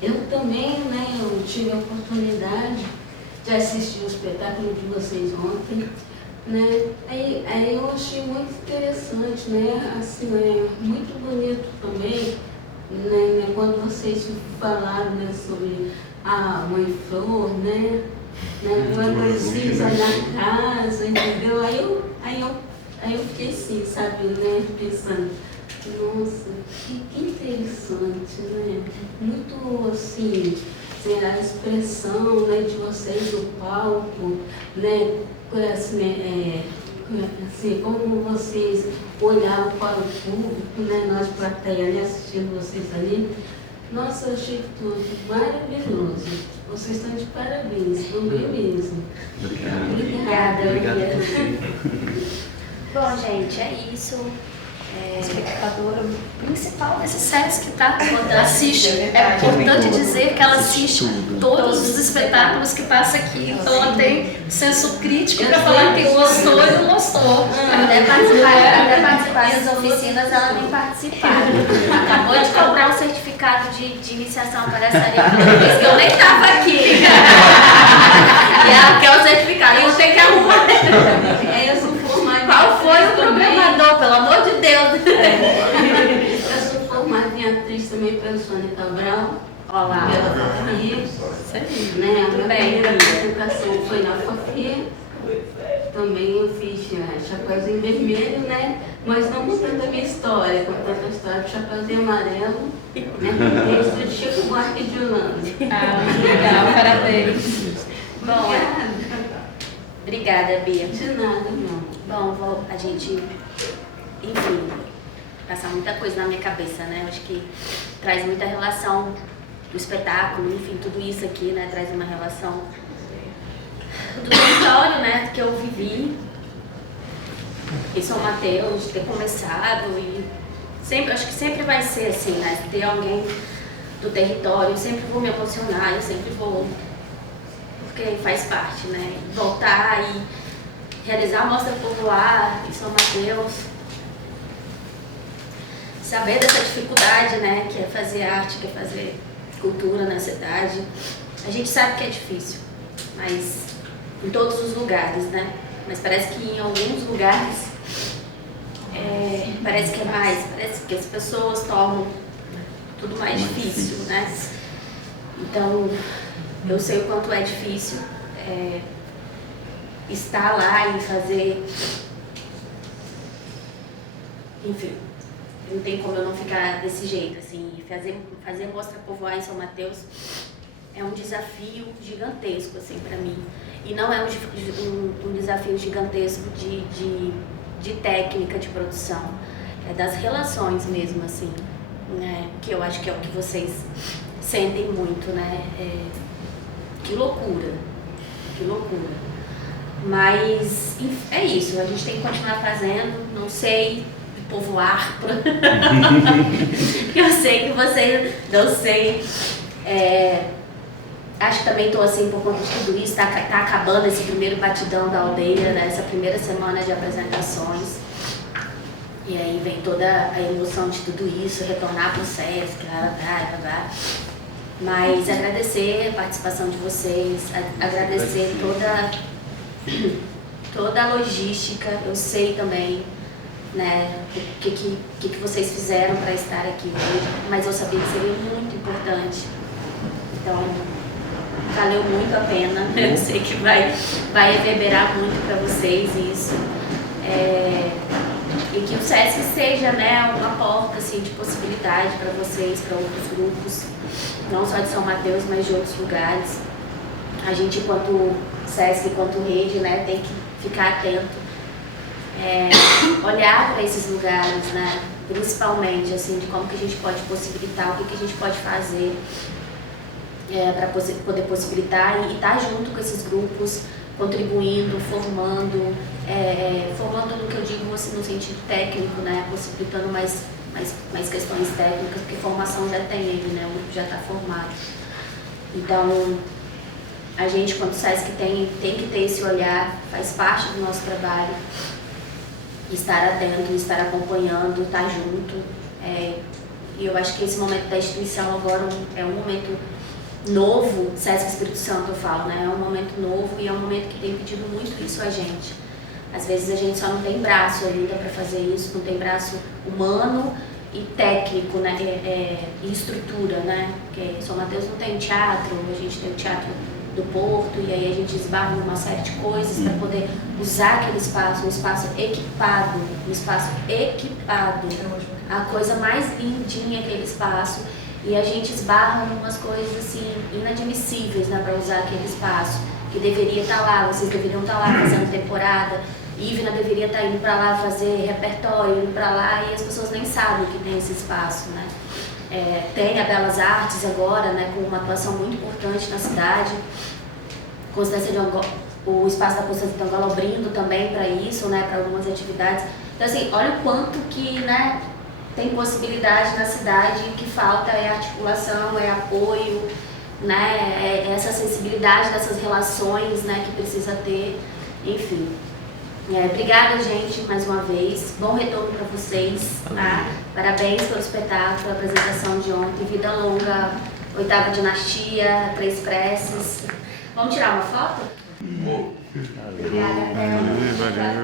eu também, né, eu tive a oportunidade de assistir o espetáculo de vocês ontem, né, aí eu achei muito interessante, né, assim, muito bonito também, né, quando vocês falaram, né, sobre a Mãe Flor, né, Precisa na casa, entendeu? Aí eu fiquei assim, sabe, né, pensando, nossa, que interessante, né? Muito assim, a expressão, né, de vocês no palco, né, assim, como vocês olhavam para o público, né, nós plateia ali assistindo vocês ali. Nossa, eu achei tudo maravilhoso. Vocês estão de parabéns, também mesmo. Obrigada. Obrigada. Bom, gente, é isso. espectadora principal desse SESC, tá? Assiste. É importante dizer que ela assiste todos os espetáculos que passa aqui. Então ela tem senso crítico para falar que gostou e não gostou. Até participar das oficinas, ela tem participado. Acabou de comprar o certificado de iniciação para essa área, que eu nem estava aqui. E ela quer o certificado, eu vou ter que arrumar. Eu sou formada. Qual foi o programador, pelo amor de Deus? Eu sou formada em atriz também pela Sônia Cabral. Olá. Pela Fafia. Né? A minha primeira apresentação foi na Fafia. Também eu fiz Chapeuzinho Vermelho, né? Mas não contando a minha história, contando a história do Chapeuzinho Amarelo, né? Com texto de Chico Buarque de Holanda. Legal, parabéns. Bom, obrigada, Bia. De nada, não. Bom, a gente, enfim, passar muita coisa na minha cabeça, né? Acho que traz muita relação do espetáculo, enfim, tudo isso aqui, né? Traz uma relação do território, né? Que eu vivi em São Mateus, de ter começado e sempre, acho que sempre vai ser assim, né? Ter alguém do território, eu sempre vou me emocionar, eu sempre vou, porque faz parte, né? Voltar e realizar a Mostra Popular em São Mateus, saber dessa dificuldade, né? Que é fazer arte, que é fazer cultura na cidade. A gente sabe que é difícil, mas em todos os lugares, né? Mas parece que em alguns lugares parece que é mais, parece que as pessoas tornam tudo mais difícil, né? Então, eu sei o quanto é difícil estar lá e fazer, enfim, não tem como eu não ficar desse jeito, assim, fazer Mostra Povoar em São Mateus é um desafio gigantesco, assim, para mim. E não é um desafio gigantesco de técnica de produção, é das relações mesmo, assim, né? Que eu acho que é o que vocês sentem muito, né? Que loucura, que loucura. Mas é isso, a gente tem que continuar fazendo, não sei povoar, eu sei que vocês, não sei, acho que também estou assim por conta de tudo isso, tá acabando esse primeiro batidão da aldeia, né? Essa primeira semana de apresentações, e aí vem toda a emoção de tudo isso, retornar para o SESC, mas agradecer a participação de vocês, agradecer toda a logística, eu sei também, né, o que vocês fizeram para estar aqui hoje, mas eu sabia que seria muito importante, então valeu muito a pena, eu sei que vai reverberar muito para vocês isso, e que o SESC seja, né, uma porta assim, de possibilidade para vocês, para outros grupos, não só de São Mateus, mas de outros lugares. A gente, enquanto SESC, enquanto rede, né, tem que ficar atento, olhar para esses lugares, né, principalmente, assim, de como que a gente pode possibilitar, o que a gente pode fazer para poder possibilitar e estar junto com esses grupos, contribuindo, formando no que eu digo assim, no sentido técnico, né, possibilitando mais questões técnicas, porque formação já tem ele, né, o grupo já está formado. Então, a gente, quanto SESC, tem que ter esse olhar, faz parte do nosso trabalho, estar atento, estar acompanhando, estar junto. E eu acho que esse momento da instituição agora é um momento novo, SESC Espírito Santo eu falo, né? É um momento novo e é um momento que tem pedido muito isso a gente. Às vezes a gente só não tem braço ainda para fazer isso, não tem braço humano e técnico, né? E estrutura, né? Porque São Mateus não tem teatro, a gente tem o Teatro do Porto, e aí a gente esbarra numa série de coisas para poder usar aquele espaço, um espaço equipado, a coisa mais lindinha aquele espaço, e a gente esbarra em umas coisas assim inadmissíveis, né, para usar aquele espaço, que deveria estar lá, vocês deveriam estar lá fazendo temporada, Ivna deveria estar indo para lá fazer repertório, indo para lá, e as pessoas nem sabem que tem esse espaço, né. Tem a Belas Artes agora, né, com uma atuação muito importante na cidade. Constância de o Espaço da Constância estão abrindo também para isso, né, para algumas atividades. Então, assim, olha o quanto que, né, tem possibilidade na cidade, o que falta é articulação, é apoio, né, é essa sensibilidade dessas relações, né, que precisa ter, enfim. Obrigada, gente, mais uma vez. Bom retorno para vocês, tá? Parabéns pelo espetáculo, pela apresentação de ontem. Vida longa, 8ª Dinastia, 3 Preces. Vamos tirar uma foto? Obrigada,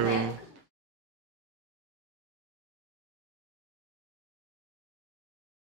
Valeu.